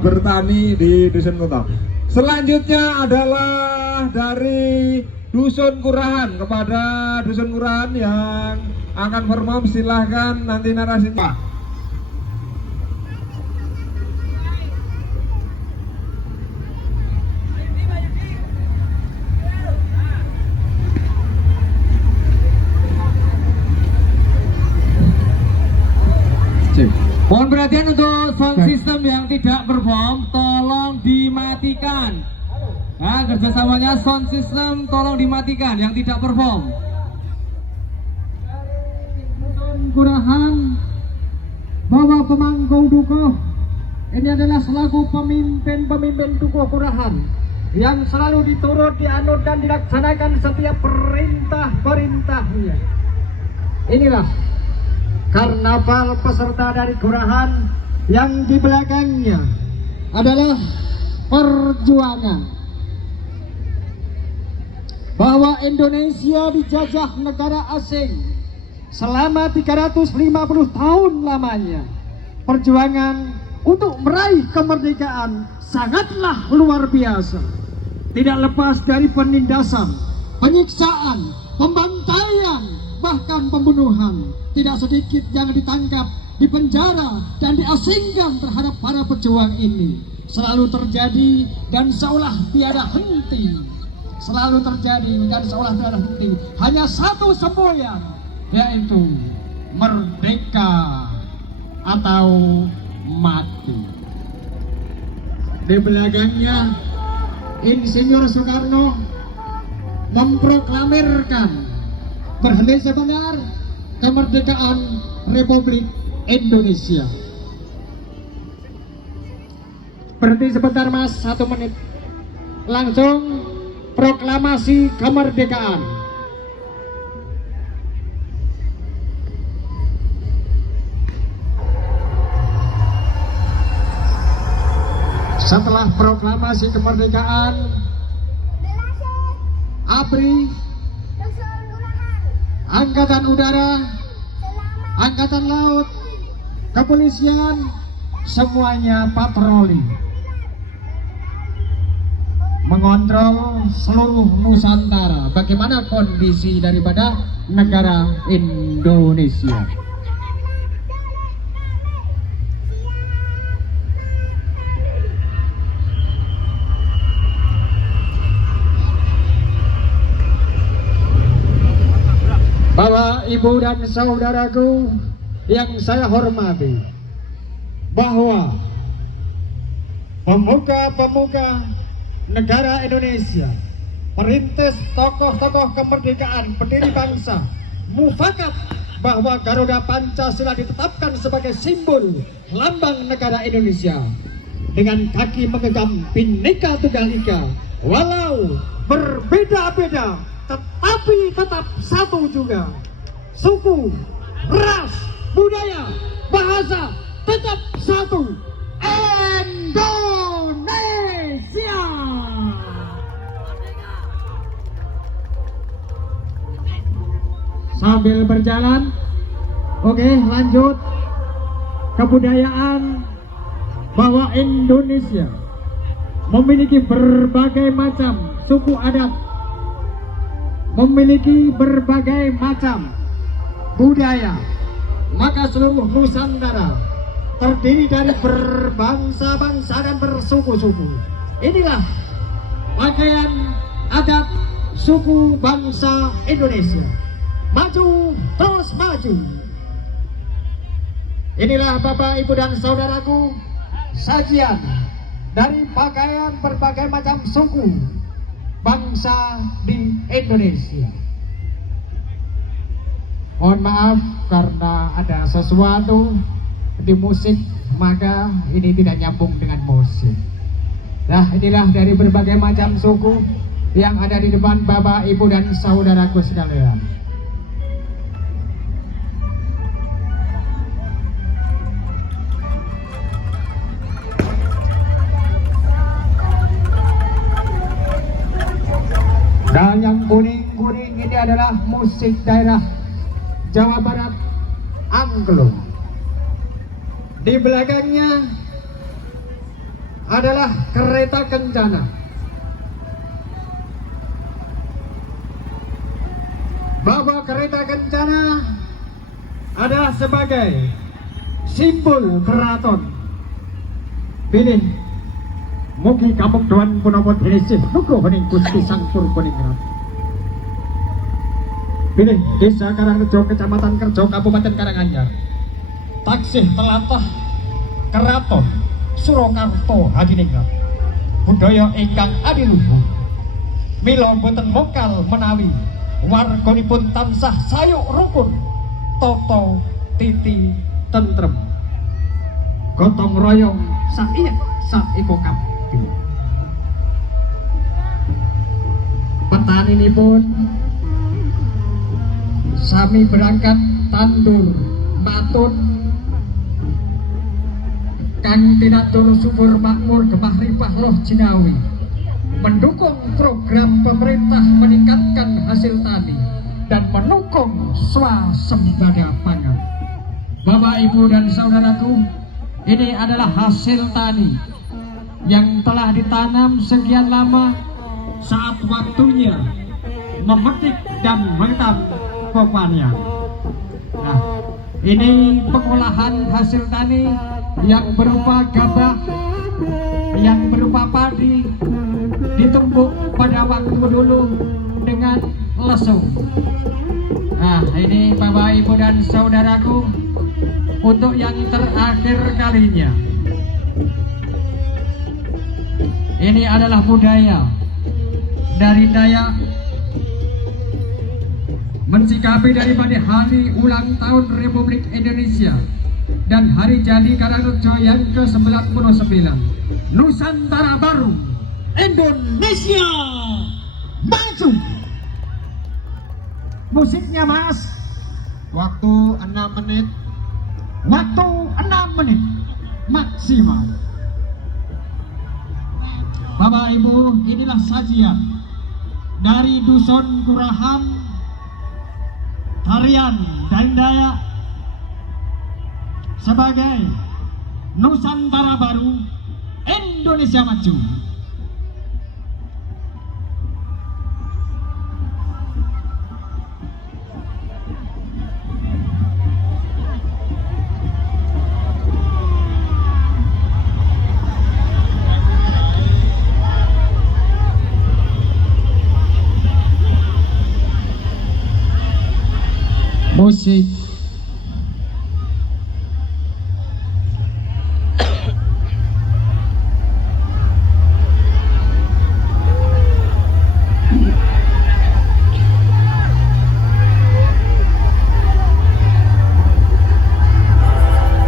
bertani di Dusun Koto. Selanjutnya adalah dari Dusun Kurahan. Kepada Dusun Kurahan yang akan perform, silahkan nanti narasinya. Mohon perhatian untuk sound system yang tidak perform, tolong dimatikan. Nah, kerjasamanya sound system tolong dimatikan yang tidak perform. Kurahan bahwa pemangku dukuh ini adalah selaku pemimpin dukuh Kurahan yang selalu diturut, dianut dan dilaksanakan setiap perintahnya. Inilah karnaval peserta dari Kurahan, yang di belakangnya adalah perjuangan bahwa Indonesia dijajah negara asing selama 350 tahun lamanya. Perjuangan untuk meraih kemerdekaan sangatlah luar biasa, tidak lepas dari penindasan, penyiksaan, pembantaian, bahkan pembunuhan. Tidak sedikit yang ditangkap, dipenjara, dan diasingkan terhadap para pejuang ini. Selalu terjadi dan seolah tiada henti. Selalu terjadi dan seolah tiada henti. Hanya satu semboyan, yaitu merdeka atau mati. Di belakangnya Insinyur Soekarno memproklamirkan berhenti sebentar kemerdekaan Republik Indonesia. Berhenti sebentar Mas, 1 menit. Langsung proklamasi kemerdekaan. Setelah proklamasi kemerdekaan, ABRI, Angkatan Udara, Angkatan Laut, Kepolisian, semuanya patroli mengontrol seluruh Nusantara. Bagaimana kondisi daripada negara Indonesia? Bahwa ibu dan saudaraku yang saya hormati, bahwa pemuka-pemuka negara Indonesia, perintis tokoh-tokoh kemerdekaan, pendiri bangsa, mufakat bahwa Garuda Pancasila ditetapkan sebagai simbol lambang negara Indonesia dengan kaki menggenggam Bhinneka Tunggal Ika, walau berbeda-beda tetapi tetap satu juga. Suku, ras, budaya, bahasa tetap satu. Indonesia. Indonesia. Sambil berjalan, oke, lanjut. Kebudayaan bahwa Indonesia memiliki berbagai macam suku adat, memiliki berbagai macam budaya, maka seluruh Nusantara terdiri dari berbangsa-bangsa dan bersuku-suku. Inilah pakaian adat suku bangsa Indonesia. Maju, terus maju. Inilah Bapak, Ibu, dan saudaraku, sajian dari pakaian berbagai macam suku bangsa di Indonesia. Mohon maaf karena ada sesuatu di musik, maka ini tidak nyambung dengan musik. Nah, inilah dari berbagai macam suku yang ada di depan Bapak, Ibu, dan saudaraku sekalian. Dan yang kuning-kuning ini adalah musik daerah Jawa Barat, Angklung. Di belakangnya adalah kereta kencana. Bahwa kereta kencana adalah sebagai simbol keraton. Pilih mugi kamuk doan punapa dirisih nugo hening Gusti Sang Purbaningrat. Pilih Desa Karangrejo, Kecamatan Kerjo, Kabupaten Karanganyar. Taksih telatah Keraton Surakarta Hadiningrat. Budaya ingkang adiluhur. Mila boten mokal menawi warganipun tansah sayuk rukun, tata titi tentrem, gotong royong saiyek saiko kabeh. Petani ini pun sami berangkat tandur matun kang tinatur subur makmur gemah ripah loh jinawi, mendukung program pemerintah meningkatkan hasil tani dan mendukung swasembada pangan. Bapak, Ibu, dan saudaraku, ini adalah hasil tani yang telah ditanam sekian lama. Saat waktunya memetik dan mengetahui panen. Nah, ini pengolahan hasil tani yang berupa gabah, yang berupa padi, ditumbuk pada waktu dulu dengan lesung. Nah, ini Bapak, Ibu, dan saudaraku, untuk yang terakhir kalinya. Ini adalah budaya dari Dayak mensikapi daripada hari ulang tahun Republik Indonesia dan hari jadi Karangrejo yang ke-99. Nusantara Baru, Indonesia maju. Musiknya, Mas. Waktu 6 menit. Waktu 6 menit maksimal. Bapak, Ibu, inilah sajian dari Dusun Kurahan, tarian dan Dayak sebagai Nusantara Baru, Indonesia Maju. Musik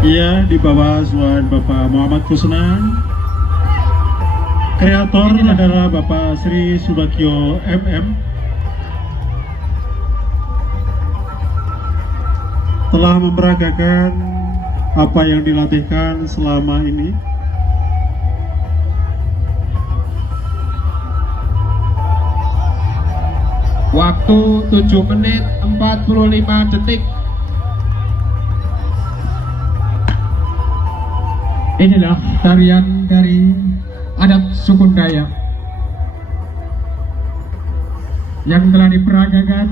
Iya, di bawah suara Bapak Muhammad Kusnan. Kreator adalah Bapak Sri Subagio MM. Telah memperagakan apa yang dilatihkan selama ini. Waktu 7 menit 45 detik. Inilah tarian dari adat suku Dayak yang telah diperagakan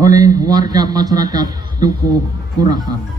oleh warga masyarakat Dukuh Kurasan.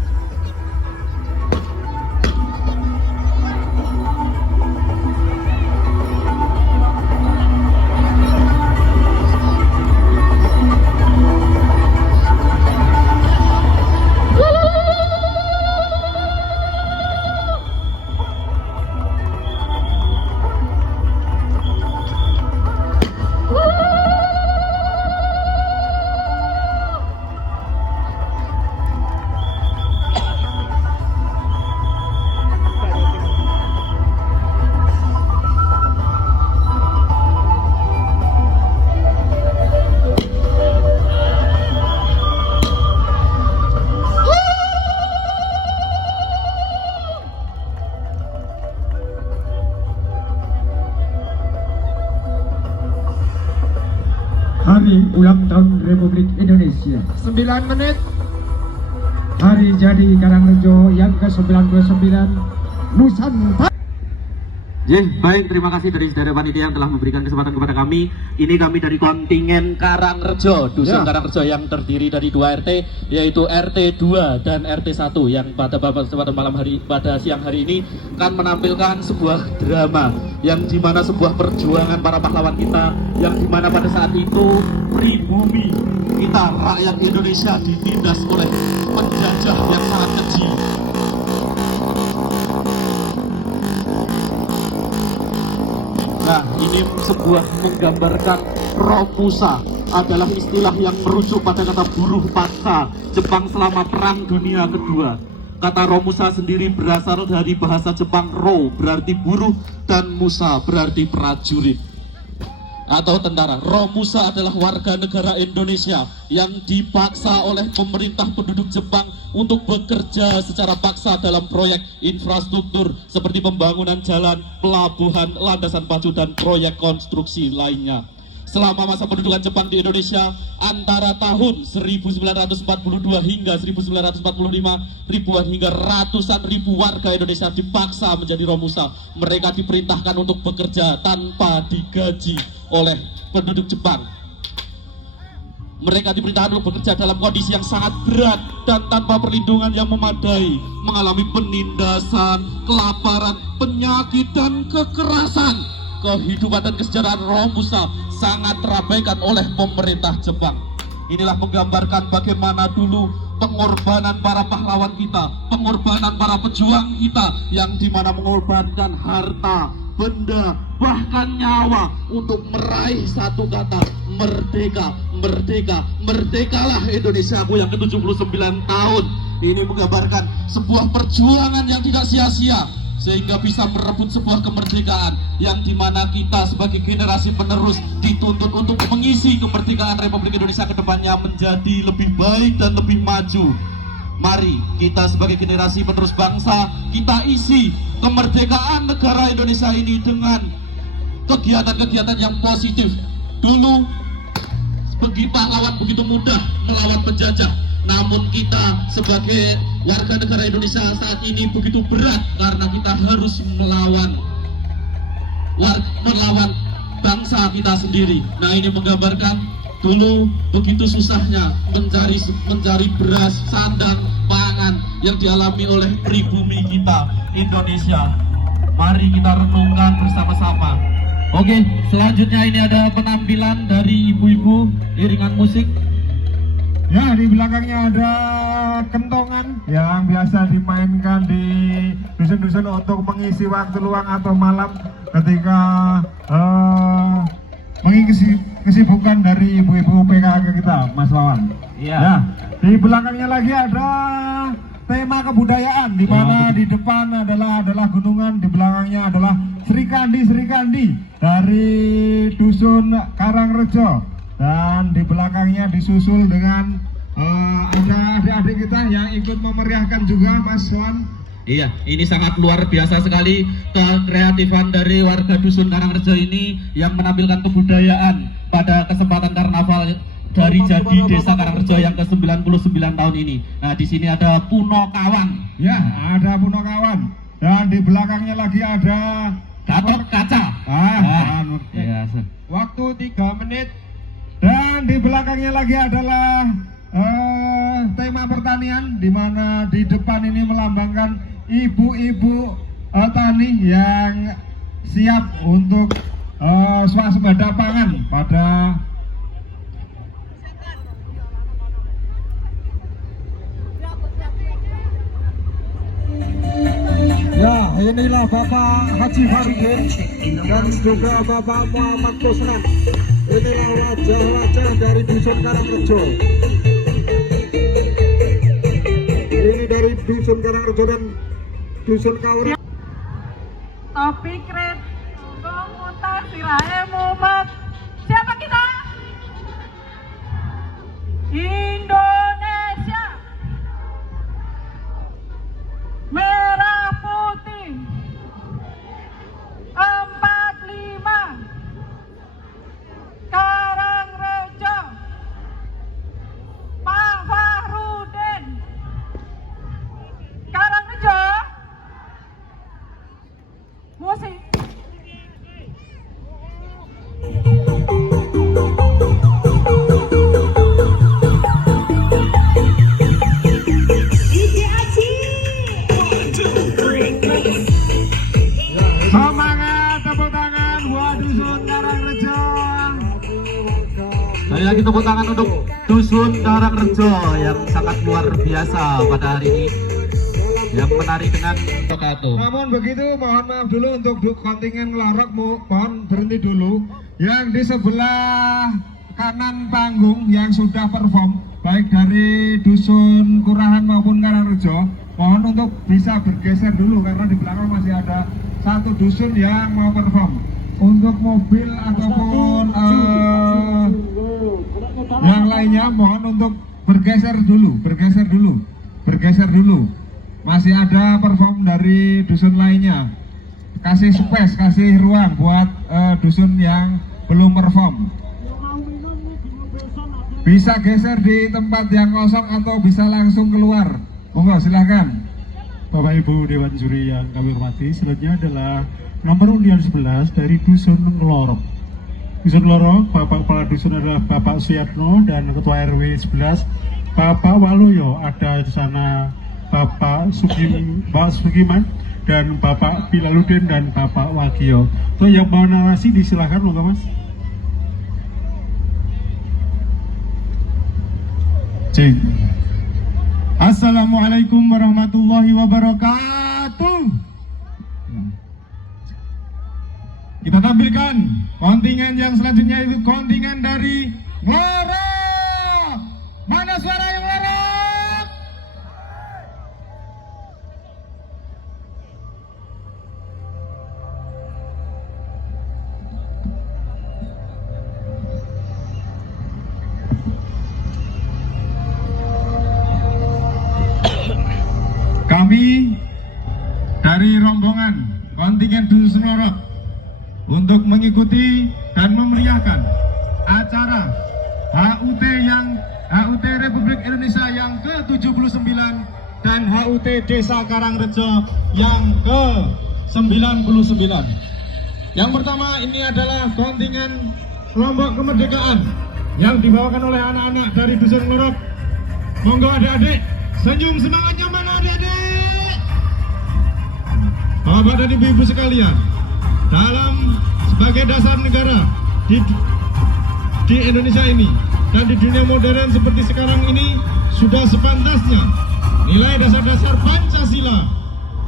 Hari ulang tahun Republik Indonesia 9 menit. Hari jadi Karangrejo yang ke-99 Nusantara. Baik, terima kasih dari saudara panitia yang telah memberikan kesempatan kepada kami. Ini kami dari kontingen Karangrejo, Dusun Karangrejo yang terdiri dari 2 RT, yaitu RT 2 dan RT 1 yang pada siang hari ini akan menampilkan sebuah drama yang dimana sebuah perjuangan para pahlawan kita, yang dimana pada saat itu pribumi kita, rakyat Indonesia, ditindas oleh penjajah yang sangat keji. Nah, ini sebuah menggambarkan Romusa adalah istilah yang merujuk pada kata buruh paksa Jepang selama Perang Dunia Kedua. Kata Romusa sendiri berasal dari bahasa Jepang ro berarti buruh dan musa berarti prajurit atau tentara. Romusa adalah warga negara Indonesia yang dipaksa oleh pemerintah penduduk Jepang untuk bekerja secara paksa dalam proyek infrastruktur seperti pembangunan jalan, pelabuhan, landasan pacu, dan proyek konstruksi lainnya. Selama masa pendudukan Jepang di Indonesia antara tahun 1942 hingga 1945, ribuan hingga ratusan ribu warga Indonesia dipaksa menjadi Romusa. Mereka diperintahkan untuk bekerja tanpa digaji oleh penduduk Jepang. Mereka diperintahkan untuk bekerja dalam kondisi yang sangat berat dan tanpa perlindungan yang memadai, mengalami penindasan, kelaparan, penyakit, dan kekerasan. Kehidupan dan kesejahteraan Romusa sangat terabaikan oleh pemerintah Jepang. Inilah menggambarkan bagaimana dulu pengorbanan para pahlawan kita, pengorbanan para pejuang kita, yang dimana mengorbankan harta, benda, bahkan nyawa untuk meraih satu kata, merdeka, merdeka, merdekalah Indonesiaku yang ke-79 tahun. Ini menggambarkan sebuah perjuangan yang tidak sia-sia sehingga bisa merebut sebuah kemerdekaan yang dimana kita sebagai generasi penerus dituntut untuk mengisi kemerdekaan Republik Indonesia ke depannya menjadi lebih baik dan lebih maju. Mari kita sebagai generasi penerus bangsa, kita isi kemerdekaan negara Indonesia ini dengan kegiatan-kegiatan yang positif. Dulu bagi pahlawan begitu mudah melawan penjajah, namun kita sebagai warga negara Indonesia saat ini begitu berat karena kita harus melawan bangsa kita sendiri. Nah, ini menggambarkan dulu begitu susahnya mencari beras, sandang, pangan yang dialami oleh pribumi kita Indonesia. Mari kita renungkan bersama-sama. Oke, selanjutnya ini ada penampilan dari ibu-ibu iringan musik. Ya, di belakangnya ada kentongan yang biasa dimainkan di dusun-dusun untuk mengisi waktu luang atau malam ketika mengisi kesibukan dari ibu-ibu PKK kita, Mas Wawan. Iya. Ya, di belakangnya lagi ada tema kebudayaan, di mana di depan adalah gunungan, di belakangnya adalah Sri Kandi dari dusun Karangrejo. Dan di belakangnya disusul dengan ada adik-adik kita yang ikut memeriahkan juga, Mas Wan. Iya, ini sangat luar biasa sekali kreatifan dari warga dusun Karangrejo ini yang menampilkan kebudayaan pada pada kesempatan karnaval dari Jadi Desa Karangrejo yang ke-99 tahun ini. Nah, di sini ada Puno Kawan. Ya, ada Puno Kawan. Dan di belakangnya lagi ada Gatot Kaca. Ya. Waktu 3 menit. Dan di belakangnya lagi adalah tema pertanian, di mana di depan ini melambangkan ibu-ibu tani yang siap untuk swasembada pangan pada ya. Inilah Bapak Haji Faridin dan juga Bapak Muhammad Kusnan. Inilah wajah-wajah dari Dusun Karangrejo. Ini dari Dusun Karangrejo dan Dusun Kaur. Topi keren, mutar sirahe mumet. Siapa kita? Indonesia. Merah putih 45 Karangrejo, Pak Fahrudin. Karangrejo musik. Semangat, tepuk tangan buat Dusun Karangrejo. Sekali lagi tepuk tangan untuk Dusun Karangrejo yang sangat luar biasa pada hari ini, yang menari dengan tokato. Namun begitu, mohon maaf dulu untuk kontingen ngelorok, mohon berhenti dulu. Yang di sebelah kanan panggung yang sudah perform, baik dari Dusun Kurahan maupun Karangrejo, mohon untuk bisa bergeser dulu karena di belakang masih ada satu dusun yang mau perform. Untuk mobil ataupun yang lainnya mohon untuk bergeser dulu. Masih ada perform dari dusun lainnya. Kasih space, kasih ruang buat dusun yang belum perform. Bisa geser di tempat yang kosong atau bisa langsung keluar. Monggo silahkan. Bapak Ibu Dewan Juri yang kami hormati, selanjutnya adalah nomor undian 11 dari Dusun Ngelorok. Dusun Ngelorok, Bapak Kepala Dusun adalah Bapak Suyatno dan Ketua RW 11 Bapak Waluyo. Ada di sana Bapak Sugiman dan Bapak Bilaludin dan Bapak Wagio. Untuk yang mau narasi disilakan, monggo Mas. Cing. Assalamualaikum warahmatullahi wabarakatuh. Kita tampilkan kontingen yang selanjutnya, itu kontingen dari Ngelorok. Mana suara yang Ngelorok? Kami dari rombongan kontingen Dusun Ngelorok untuk mengikuti dan memeriahkan acara HUT Republik Indonesia yang ke-79 dan HUT Desa Karangrejo yang ke-99. Yang pertama ini adalah kontingen Lombok Kemerdekaan yang dibawakan oleh anak-anak dari Dusun Ngelorok. Monggo adik-adik, senyum semangatnya mana adik-adik? Bapak dan ibu-ibu sekalian, dalam sebagai dasar negara di Indonesia ini dan di dunia modern seperti sekarang ini, sudah sepantasnya nilai dasar-dasar Pancasila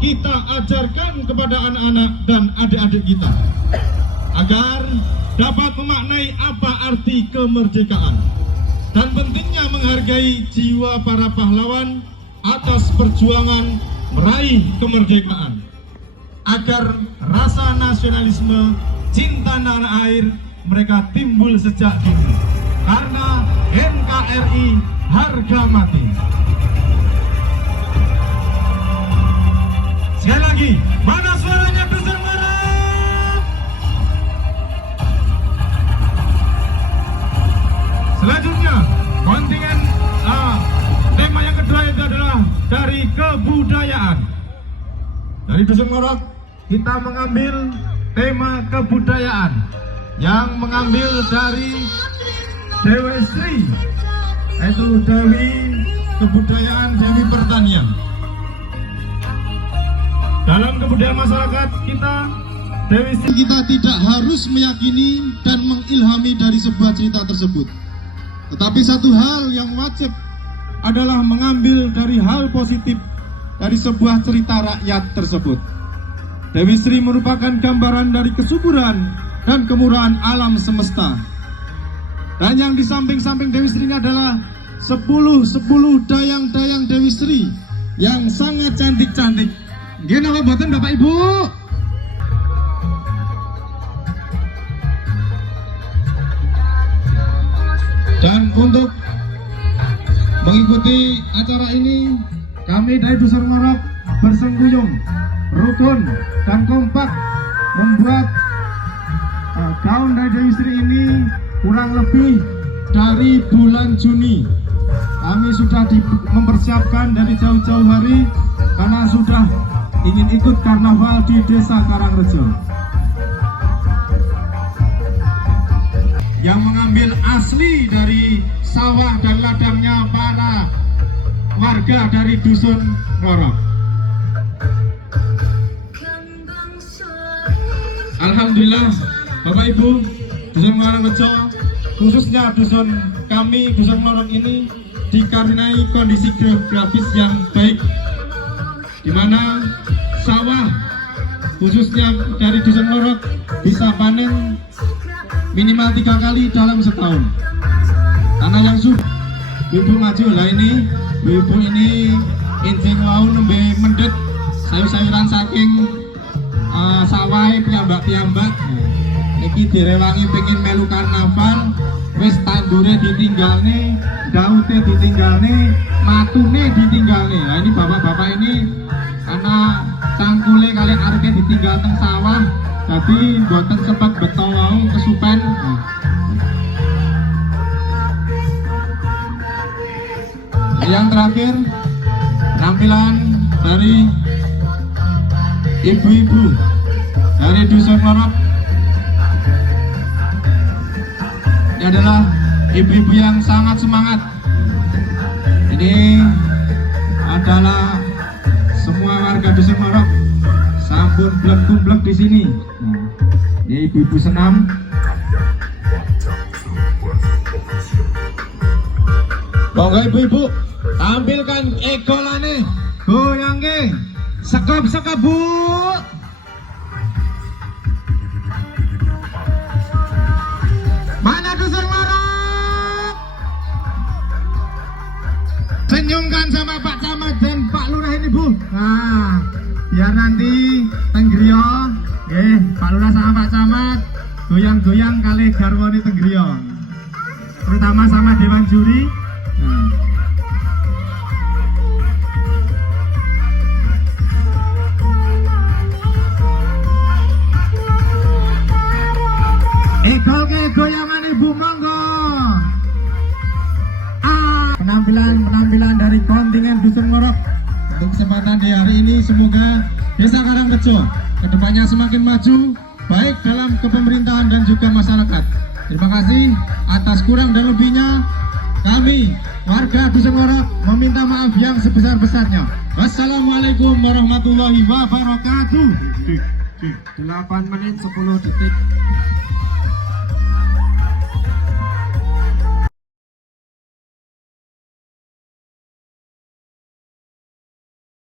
kita ajarkan kepada anak-anak dan adik-adik kita agar dapat memaknai apa arti kemerdekaan dan pentingnya menghargai jiwa para pahlawan atas perjuangan meraih kemerdekaan, agar rasa nasionalisme, cinta tanah air mereka timbul sejak dini, karena NKRI harga mati. Sekali lagi, mana suaranya Dusun Ngelorok? Dari Dusun Ngorok kita mengambil tema kebudayaan yang mengambil dari Dewi Sri, yaitu Dewi Kebudayaan, Dewi Pertanian. Dalam kebudayaan masyarakat kita, Dewi Sri Kita tidak harus meyakini dan mengilhami dari sebuah cerita tersebut. Tetapi satu hal yang wajib adalah mengambil dari hal positif dari sebuah cerita rakyat tersebut. Dewi Sri merupakan gambaran dari kesuburan dan kemurahan alam semesta. Dan yang di samping-samping Dewi Sri ini adalah 10 dayang-dayang Dewi Sri yang sangat cantik-cantik. Gimana buatan Bapak Ibu? Dan untuk mengikuti acara ini, kami dari Dusun Ngorok bersungguh rukun dan kompak membuat gaun dari Dewi Sri ini kurang lebih dari bulan Juni. Kami sudah mempersiapkan dari jauh-jauh hari karena sudah ingin ikut karnaval di Desa Karangrejo. Yang mengambil asli dari sawah dan ladangnya para warga dari Dusun Ngorok. Alhamdulillah, Bapak Ibu, Dusun Karangrejo, khususnya dusun kami, Dusun Ngorok ini dikarenai kondisi geografis yang baik, di mana sawah khususnya dari Dusun Ngorok bisa panen minimal 3 kali dalam setahun. Tanah yang sudah ibu maju lah ini, ibu ini injing wau nembe mendet sayur-sayuran saking sawah piyambak-piyambak. Niki direwangi pengen melu karnaval, wis tandure ditinggalne, daute ditinggalne, matune ditinggalne. Nah ini bapak-bapak ini karena cangkule kalian areke ditinggal teng sawah, jadi boten sempat beto wau kesupen. Yang terakhir, penampilan dari ibu-ibu dari Dusun Ngorok. Ini adalah ibu-ibu yang sangat semangat. Ini adalah semua warga Dusun Ngorok sampun blek-blek di sini. Ini ibu-ibu senam. Monggo ibu-ibu tampilkan egolane, goyangke, sekop-sekop Bu. Mana Dusun Ngorok? Senyumkan sama Pak Camat dan Pak Lurah ini Bu. Nah, biar nanti tenggriyo, Pak Lurah sama Pak Camat goyang-goyang kali garwani tenggriyo, terutama sama Dewan Juri. Nah. Goyangan ibu monggo. Penampilan dari kontingen Dusun Ngorok untuk kesempatan di hari ini, semoga Desa Karangrejo kedepannya semakin maju baik dalam kepemerintahan dan juga masyarakat. Terima kasih atas kurang dan lebihnya. Kami warga Dusun Ngorok meminta maaf yang sebesar-besarnya. Wassalamualaikum warahmatullahi wabarakatuh. 8 menit 10 detik.